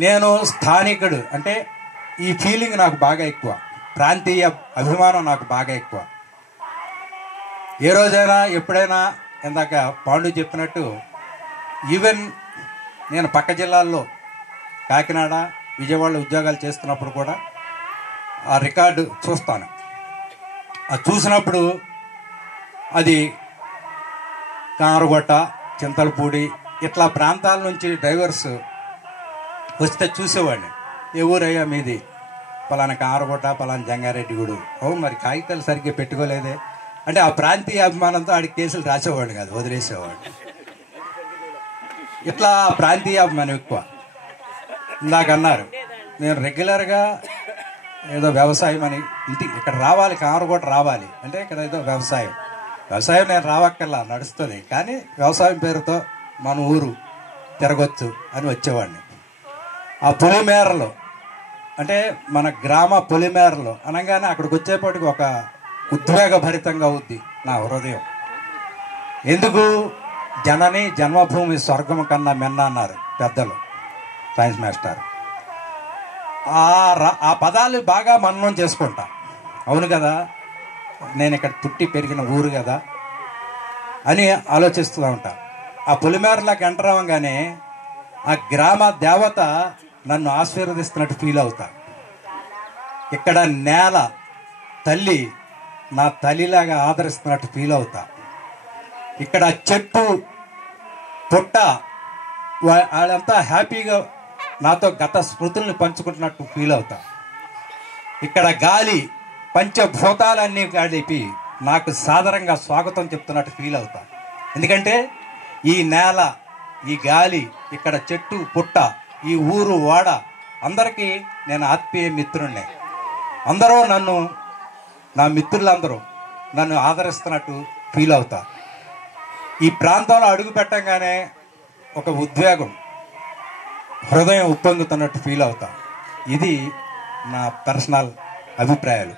నేను స్థానికుడు అంటే ఈ ఫీలింగ్ నాకు బాగా ఎక్కువ, ప్రాంతీయ అభిమానం నాకు బాగా ఎక్కువ. ఏ రోజైనా ఎప్పుడైనా ఇందాక పాండు చెప్పినట్టు ఈవెన్ నేను పక్క జిల్లాల్లో కాకినాడ, విజయవాడలో ఉద్యోగాలు చేస్తున్నప్పుడు కూడా ఆ రికార్డు చూస్తాను. అది చూసినప్పుడు అది కారుగొట్ట, చింతలపూడి ఇట్లా ప్రాంతాల నుంచి డ్రైవర్స్ వస్తే చూసేవాడిని. ఏ ఊరయ్యా మీది? పలానా కారుగొట్ట, పలానా జంగారెడ్డిగూడు. మరి కాగితాలు సరిగ్గా పెట్టుకోలేదే అంటే ఆ ప్రాంతీయ అభిమానంతో ఆడికి కేసులు రాసేవాడిని కాదు, వదిలేసేవాడిని. ఇట్లా ప్రాంతీయ అభిమానం ఎక్కువ. ఇందాక అన్నారు నేను రెగ్యులర్గా ఏదో వ్యవసాయం అని ఇక్కడ రావాలి, కారుగొట్ట రావాలి అంటే ఇక్కడ ఏదో వ్యవసాయం నేను రావక్కర్లా, నడుస్తుంది. కానీ వ్యవసాయం పేరుతో మన ఊరు తిరగొచ్చు అని వచ్చేవాడిని. ఆ పొలిమేరలో అంటే మన గ్రామ పొలిమేరలో అనగానే అక్కడికి వచ్చేప్పటికి ఒక ఉద్వేగభరితంగా అవుద్ది నా హృదయం. ఎందుకు జనని జన్మభూమి స్వర్గం కన్నా మెన్న అన్నారు పెద్దలు, సైన్స్ మాస్టర్. ఆ పదాలు బాగా మననం చేసుకుంటా. అవును కదా, నేను ఇక్కడ పుట్టి పెరిగిన ఊరు కదా అని ఆలోచిస్తూ ఉంటా. ఆ పొలిమేరలోకి ఎంటర్ అవ్వగానే ఆ గ్రామ దేవత నన్ను ఆశీర్వదిస్తున్నట్టు ఫీల్ అవుతా. ఇక్కడ నేల తల్లి నా తల్లిలాగా ఆదరిస్తున్నట్టు ఫీల్ అవుతా. ఇక్కడ చెట్టు పుట్ట వాళ్ళంతా హ్యాపీగా నాతో గత స్మృతుల్ని పంచుకుంటున్నట్టు ఫీల్ అవుతా. ఇక్కడ గాలి పంచభూతాలన్నీ కలిపి నాకు సాదరంగా స్వాగతం చెప్తున్నట్టు ఫీల్ అవుతా. ఎందుకంటే ఈ నేల, ఈ గాలి, ఇక్కడ చెట్టు పుట్ట, ఈ ఊరు వాడ అందరికీ నేను ఆత్మీయ మిత్రుణ్ణి. అందరూ నన్ను, నా మిత్రులందరూ నన్ను ఆదరిస్తున్నట్టు ఫీల్ అవుతా. ఈ ప్రాంతంలో అడుగు పెట్టగానే ఒక ఉద్వేగం, హృదయం ఉప్పొంగుతున్నట్టు ఫీల్ అవుతా. ఇది నా పర్సనల్ అభిప్రాయాలు.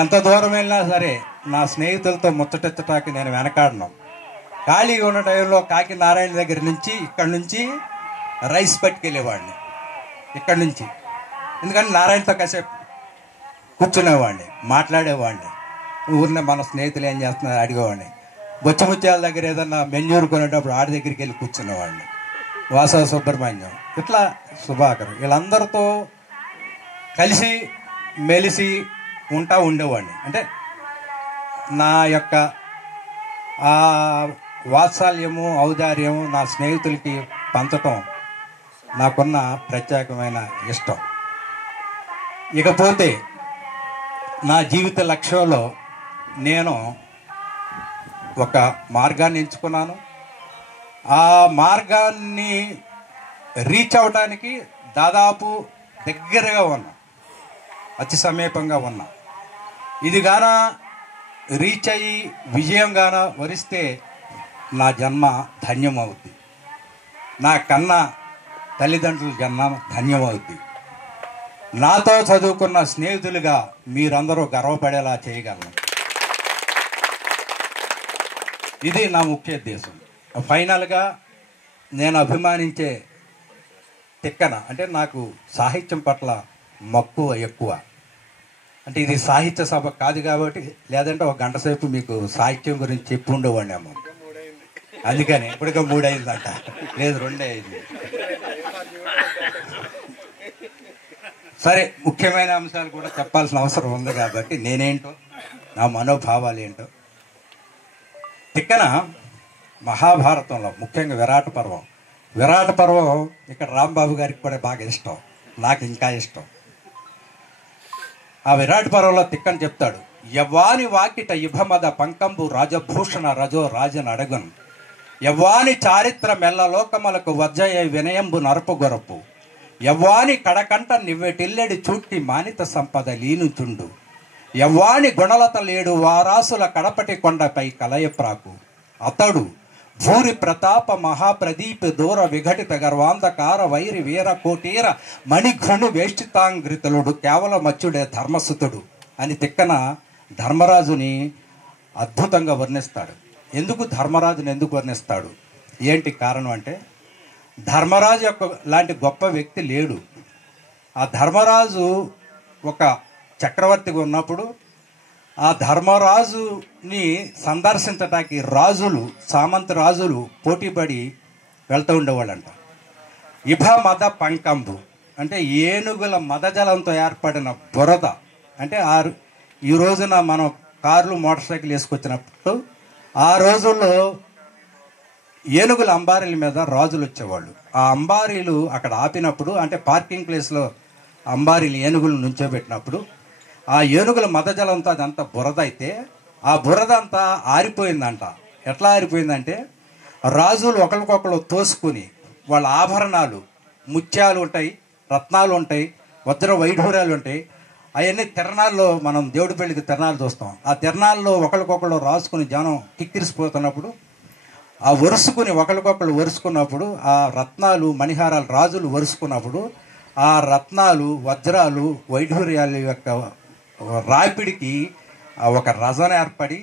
ఎంత దూరం వెళ్ళినా సరే నా స్నేహితులతో ముచ్చటెచ్చటానికి నేను వెనకాడను. ఖాళీగా ఉన్న టైంలో కాకి నారాయణ దగ్గర నుంచి ఇక్కడి నుంచి రైస్ పట్టుకెళ్ళేవాడిని. ఇక్కడి నుంచి ఎందుకంటే నారాయణతో కాసేపు కూర్చునేవాడిని, మాట్లాడేవాడిని. ఊరినే మన స్నేహితులు ఏం చేస్తున్నారు అడిగేవాడిని. బొచ్చముత్యాల దగ్గర ఏదన్నా మెన్యూరు కొనేటప్పుడు ఆడి దగ్గరికి వెళ్ళి కూర్చునేవాడిని. వాసవ సుబ్రహ్మణ్యం, ఇట్లా సుభాకర్, వీళ్ళందరితో కలిసి మెలిసి ఉండేవాడిని. అంటే నా యొక్క ఆ వాత్సల్యము, ఔదార్యము నా స్నేహితులకి పంచటం నాకున్న ప్రత్యేకమైన ఇష్టం. ఇకపోతే నా జీవిత లక్ష్యంలో నేను ఒక మార్గాన్ని ఎంచుకున్నాను. ఆ మార్గాన్ని రీచ్ అవడానికి దాదాపు దగ్గరగా ఉన్నా, అతి సమీపంగా ఉన్నా. ఇది గాన రీచ్ అయ్యి విజయం గాన వరిస్తే నా జన్మ ధన్యమవుద్ది, నా కన్నా తల్లిదండ్రుల జన్మ ధన్యమవుద్ది. నాతో చదువుకున్న స్నేహితులుగా మీరందరూ గర్వపడేలా చేయగలను. ఇది నా ముఖ్య ఉద్దేశం. ఫైనల్గా నేను అభిమానించే తిక్కన అంటే నాకు సాహిత్యం పట్ల మక్కువ ఎక్కువ. అంటే ఇది సాహిత్య సభ కాదు కాబట్టి, లేదంటే ఒక గంట సేపు మీకు సాహిత్యం గురించి చెప్పి ఉండేవాడిని అమ్మ. అందుకని ఇప్పటికే 3 అయిందంట, లేదు 2 అయింది. సరే, ముఖ్యమైన అంశాలు కూడా చెప్పాల్సిన అవసరం ఉంది కాబట్టి నేనేంటో, నా మనోభావాలు ఏంటో. తిక్కన మహాభారతంలో ముఖ్యంగా విరాట పర్వం ఇక్కడ రాంబాబు గారికి కూడా బాగా ఇష్టం, నాకు ఇంకా ఇష్టం. ఆ విరాట పర్వంలో తిక్కన చెప్తాడు, యవ్వాని వాకిట యుభమద పంకంబు రాజభూషణ రజో రాజన్ అడగన్, యవ్వాని చారిత్ర మెల్ల లోకములకు వజ్జయ వినయంబు నరపుగొరపు, యవ్వాని కడకంట నివ్వెటిల్లెడి చూట్టి మానిత సంపద లీనుచుండు, యవ్వాని గుణలత లేడు వారాసుల కడపటి కొండపై కలయప్రాకు, అతడు భూరి ప్రతాప మహాప్రదీప దూర విఘటిత గర్వాంధకార వైరి వీర కోటీర మణిఘృణి వేష్టితాంగ్రితులుడు కేవలమచ్చుడే ధర్మసుతుడు అని తిక్కన ధర్మరాజుని అద్భుతంగా వర్ణిస్తాడు. ఎందుకు ధర్మరాజుని ఎందుకు వర్ణిస్తాడు, ఏంటి కారణం అంటే, ధర్మరాజు యొక్క లాంటి గొప్ప వ్యక్తి లేడు. ఆ ధర్మరాజు ఒక చక్రవర్తిగా ఉన్నప్పుడు ఆ ధర్మరాజుని సందర్శించటానికి రాజులు, సామంత రాజులు పోటీపడి వెళ్తూ ఉండేవాళ్ళంట. ఇభ మద పంకంబు అంటే ఏనుగుల మదజలంతో ఏర్పడిన బురద. అంటే ఈ రోజున మనం కార్లు మోటార్ సైకిల్ వేసుకొచ్చినప్పుడు ఆ రోజుల్లో ఏనుగుల అంబారీల మీద రాజులు వచ్చేవాళ్ళు. ఆ అంబారీలు అక్కడ ఆపినప్పుడు, అంటే పార్కింగ్ ప్లేస్లో అంబారీలు ఏనుగులు నుంచోబెట్టినప్పుడు ఆ ఏనుగుల మదజలంతో అదంతా బురద అయితే ఆ బురద అంతా ఆరిపోయిందంట. ఎట్లా ఆరిపోయిందంటే, రాజులు ఒకరికొకరు తోసుకుని వాళ్ళ ఆభరణాలు, ముత్యాలు ఉంటాయి, రత్నాలు ఉంటాయి, వజ్ర వైఢూర్యాలు ఉంటాయి, అవన్నీ తిరణాల్లో మనం దేవుడి పెళ్లికి తిరణాలు చూస్తాం. ఆ తిరణాల్లో ఒకరికొకరు రాసుకుని జనం కిక్కిరిసిపోతున్నప్పుడు ఆ వరుసుకుని ఒకరికొకరు వరుసుకున్నప్పుడు ఆ రత్నాలు మణిహారాలు రాజులు వరుసుకున్నప్పుడు ఆ రత్నాలు వజ్రాలు వైఢూర్యాల యొక్క రాపిడికి ఒక రజన ఏర్పడి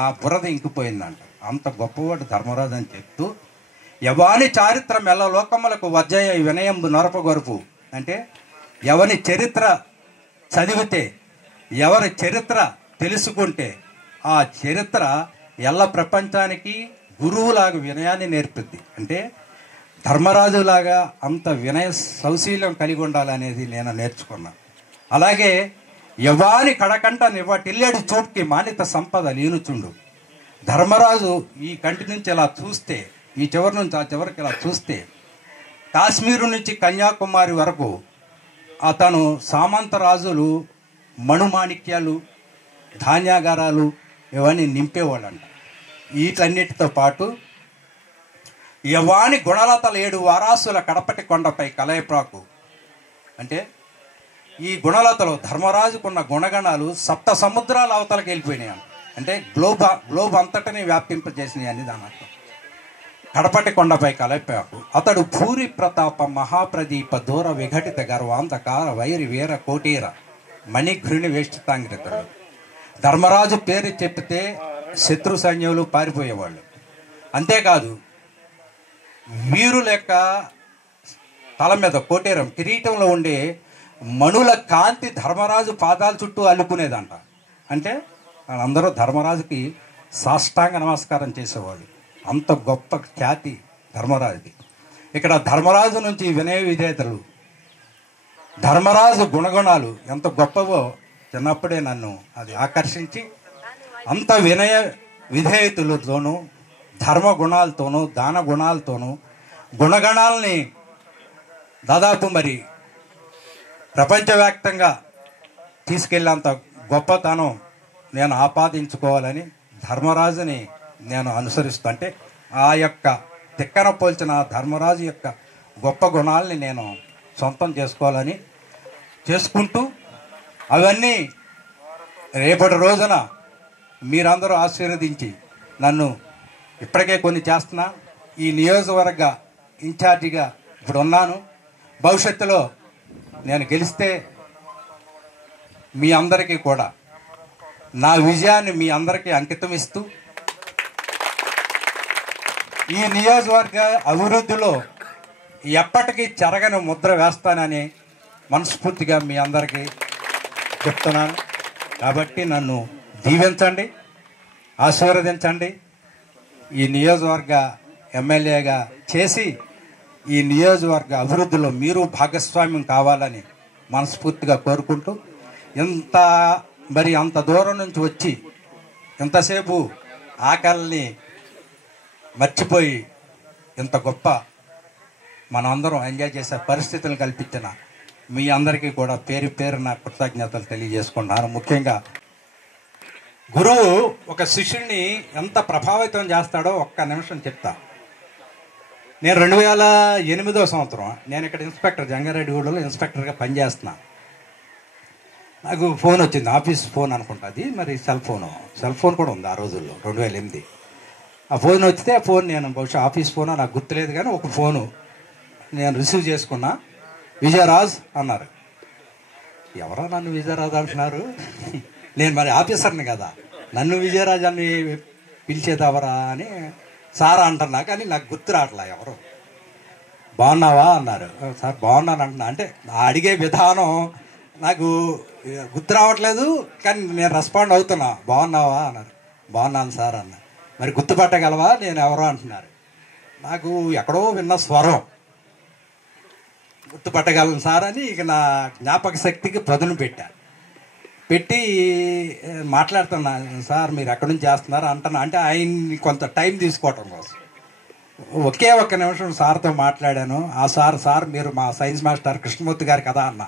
ఆ బురద ఇంకిపోయిందంట. అంత గొప్పవాడు ధర్మరాజు అని చెప్తూ యవాని చారిత్ర మెల్ల లోకములకు వజ్జయ వినయంబు నొరపగొరుపు అంటే ఎవరి చరిత్ర చదివితే ఎవరి చరిత్ర తెలుసుకుంటే ఆ చరిత్ర ఎల్ల ప్రపంచానికి గురువులాగా వినయాన్ని నేర్పుద్ది. అంటే ధర్మరాజులాగా అంత వినయ సౌశీల్యం కలిగి ఉండాలనేది నేను నేర్చుకున్నాను. అలాగే యవాని కడకంట నివ్వటిల్లెడు చోటుకి మానిత సంపద లేనుచుండు. ధర్మరాజు ఈ కంటి నుంచి ఇలా చూస్తే, ఈ చివరి నుంచి ఆ చివరికి ఇలా చూస్తే, కాశ్మీరు నుంచి కన్యాకుమారి వరకు అతను సామంత రాజులు మణుమాణిక్యాలు ధాన్యాగారాలు ఇవన్నీ నింపేవాళ్ళంట. వీటన్నిటితో పాటు యవాని గుణలతల 7 వారాసుల కడపటి కొండపై కలయప్రాకు అంటే ఈ గుణలతలో ధర్మరాజుకున్న గుణగణాలు 7 సముద్రాల అవతలకి వెళ్ళిపోయినాయి. అంటే గ్లోబ్ అంతటిని వ్యాపింపజేసినాయి అని దాని అర్థం. కడపటి కొండపై కలయప్రాకు అతడు భూరి ప్రతాప మహాప్రదీప దూర విఘటిత గర్వాంధకార వైరి వీర కోటీర మణిఘృణి వేష్టితాంగ్రితుడు. ధర్మరాజు పేరు చెప్తే శత్రు సైన్యులు పారిపోయేవాళ్ళు. అంతేకాదు వీరుల యొక్క తల మీద కోటేరం కిరీటంలో ఉండే మణుల కాంతి ధర్మరాజు పాదాల చుట్టూ అల్లుకునేదంట. అంటే వాళ్ళందరూ ధర్మరాజుకి సాష్టాంగ నమస్కారం చేసేవాళ్ళు. అంత గొప్ప ఖ్యాతి ధర్మరాజుకి. ఇక్కడ ధర్మరాజు నుంచి వినయ విధేయతలు, ధర్మరాజు గుణగుణాలు ఎంత గొప్పవో చిన్నప్పుడే నన్ను అది ఆకర్షించి అంత వినయ విధేయతలతోనూ ధర్మ గుణాలతోనూ దాన గుణాలతోనూ గుణగణాలని దాదాపు మరి ప్రపంచవ్యాప్తంగా తీసుకెళ్ళేంత గొప్పతనం నేను ఆపాదించుకోవాలని ధర్మరాజుని నేను అనుసరిస్తూ, అంటే ఆ యొక్క తిక్కన పోల్చిన ధర్మరాజు యొక్క గొప్ప గుణాలని నేను సొంతం చేసుకోవాలని చేసుకుంటూ అవన్నీ రేపటి రోజున మీరందరూ ఆశీర్వదించి నన్ను ఇప్పటికే కొన్ని చేస్తున్నా, ఈ నియోజకవర్గ ఇన్ఛార్జిగా ఇప్పుడు ఉన్నాను. భవిష్యత్తులో నేను గెలిస్తే మీ అందరికీ కూడా నా విజయాన్ని మీ అందరికీ అంకితం ఇస్తూ ఈ నియోజకవర్గ అభివృద్ధిలో ఎప్పటికీ చెరగని ముద్ర వేస్తానని మనస్ఫూర్తిగా మీ అందరికీ చెప్తున్నాను. కాబట్టి నన్ను దీవించండి, ఆశీర్వదించండి. ఈ నియోజకవర్గ ఎమ్మెల్యేగా చేసి ఈ నియోజకవర్గ అభివృద్ధిలో మీరు భాగస్వామ్యం కావాలని మనస్ఫూర్తిగా కోరుకుంటూ, అంత దూరం నుంచి వచ్చి ఇంతసేపు ఆకలిని మర్చిపోయి ఇంత గొప్ప మనందరం ఎంజాయ్ చేసే పరిస్థితులు కల్పించిన మీ అందరికీ కూడా పేరు పేరున కృతజ్ఞతలు తెలియజేసుకుంటున్నాను. ముఖ్యంగా గురువు ఒక శిష్యుడిని ఎంత ప్రభావితం చేస్తాడో ఒక్క నిమిషం చెప్తా. నేను 2008వ సంవత్సరం నేను ఇక్కడ ఇన్స్పెక్టర్ జంగారెడ్డిగూడలో ఇన్స్పెక్టర్గా పనిచేస్తున్నా. నాకు ఫోన్ వచ్చింది, ఆఫీస్ ఫోన్ అనుకుంటా అది, మరి సెల్ ఫోన్ కూడా ఉంది ఆ రోజుల్లో 2008. ఆ ఫోన్ వచ్చితే ఆ ఫోన్ నేను బహుశా ఆఫీస్ ఫోనా నాకు గుర్తులేదు కానీ ఒక ఫోను నేను రిసీవ్ చేసుకున్నా. విజయరాజ్ అన్నారు. ఎవరో నన్ను విజయరాజ్ అంటున్నారు, నేను మరి ఆఫీసర్ని కదా, నన్ను విజయరాజ్ అని పిలిచేదవరా అని సార్ అంటున్నా, కానీ నాకు గుర్తు రావట్లా ఎవరు. బాగున్నావా అన్నారు. సార్ బాగున్నాను అంటున్నా. అంటే అడిగే విధానం నాకు గుర్తు రావట్లేదు, కానీ నేను రెస్పాండ్ అవుతున్నా. బాగున్నావా అన్నారు. బాగున్నాను సార్ అన్న. మరి గుర్తుపట్టగలవా నేను ఎవరో అంటున్నారు. నాకు ఎక్కడో విన్న స్వరం, గుర్తుపట్టగలను సార్ అని ఇక నా జ్ఞాపక శక్తికి పదును పెట్టి మాట్లాడుతున్నా. సార్ మీరు ఎక్కడి నుంచి చేస్తున్నారు అంటున్నా. అంటే ఆయన్ని కొంత టైం తీసుకోవటం కోసం ఒకే ఒక్క నిమిషం సార్తో మాట్లాడాను. ఆ సార్ మీరు మా సైన్స్ మాస్టర్ కృష్ణమూర్తి గారు కదా అన్న.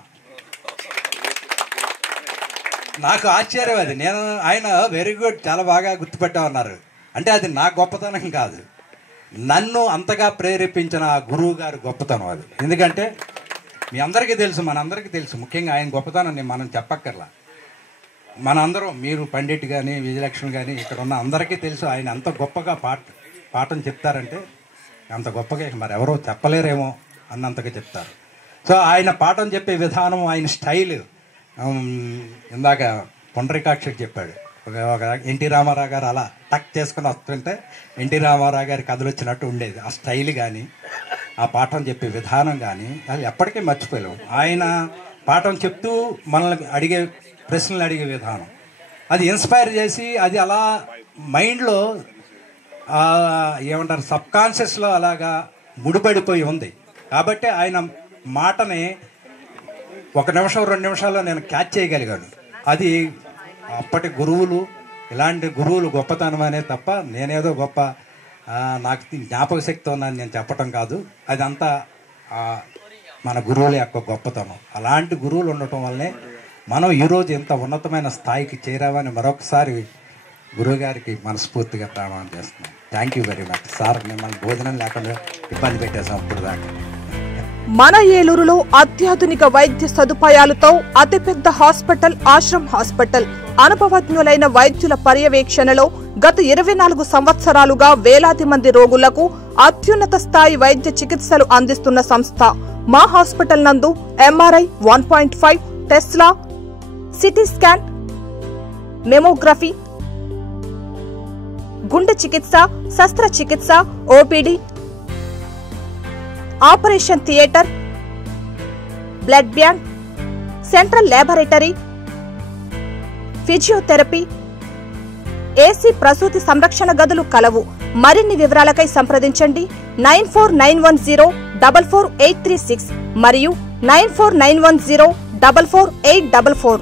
నాకు ఆశ్చర్యం అది. ఆయన వెరీ గుడ్, చాలా బాగా గుర్తుపెట్టామన్నారు. అంటే అది నా గొప్పతనం కాదు, నన్ను అంతగా ప్రేరేపించిన ఆ గురువు గారి గొప్పతనం అది. ఎందుకంటే మీ అందరికీ తెలుసు, మనందరికీ తెలుసు, ముఖ్యంగా ఆయన గొప్పతనాన్ని మనం చెప్పక్కర్లా. మనందరం, మీరు పండిట్ కానీ విజయలక్ష్మి కానీ ఇక్కడ ఉన్న అందరికీ తెలుసు ఆయన అంత గొప్పగా పాఠం చెప్తారంటే అంత గొప్పగా మరి ఎవరో చెప్పలేరేమో అన్నంతగా చెప్తారు. సో ఆయన పాఠం చెప్పే విధానం, ఆయన స్టైల్, ఇందాక పుండరీకాక్షకి చెప్పాడు, ఒక ఎన్టీ రామారావు గారు అలా టక్ చేసుకుని వస్తుంటే ఎన్టీ రామారావు గారి కథలు వచ్చినట్టు ఉండేది. ఆ స్టైల్ కానీ ఆ పాఠం చెప్పే విధానం కానీ అది ఎప్పటికీ మర్చిపోలేము. ఆయన పాఠం చెప్తూ మనల్ని అడిగే ప్రశ్నలు అడిగే విధానం అది ఇన్స్పైర్ చేసి అది అలా మైండ్లో ఏమంటారు సబ్కాన్షియస్లో అలాగా ముడిపడిపోయి ఉంది. కాబట్టి ఆయన మాటని 1 నిమిషం 2 నిమిషాల్లో నేను క్యాచ్ చేయగలిగాను. అది అప్పటి గురువులు, ఇలాంటి గురువులు గొప్పతనం అనే తప్ప నేనేదో గొప్ప నాకు జ్ఞాపక శక్తి ఉందని నేను చెప్పటం కాదు. అదంతా మన గురువుల యొక్క గొప్పతనం. అలాంటి గురువులు ఉండటం వల్లనే మనం ఈరోజు ఇంత ఉన్నతమైన స్థాయికి చేరామని మరొకసారి గురువుగారికి మనస్ఫూర్తిగా ప్రమాణం చేస్తున్నాం. Thank you very much sir. మిమ్మల్ని భోజనం లేకుండా ఇబ్బంది పెట్టేసాం ఇప్పుడు దాకా. మన ఏలూరులో అత్యాధునిక వైద్య సదుపాయాలతో అతిపెద్ద హాస్పిటల్ ఆశ్రమ్ హాస్పిటల్. అనుభవజ్ఞులైన వైద్యుల పర్యవేక్షణలో గత 24 సంవత్సరాలుగా వేలాది మంది రోగులకు అత్యున్నత స్థాయి వైద్య చికిత్సలు అందిస్తున్న సంస్థ. మా హాస్పిటల్ నందు MRI, 1.5, Tesla, CT scan, mammography, గుండె చికిత్స, శస్త్రచికిత్స, OPD, operation theatre, blood bank, central laboratory, physiotherapy, AC ప్రసూతి సంరక్షణ గదులు కలవు. మరిన్ని వివరాలకై సంప్రదించండి 9491044836 మరియు 9491044844.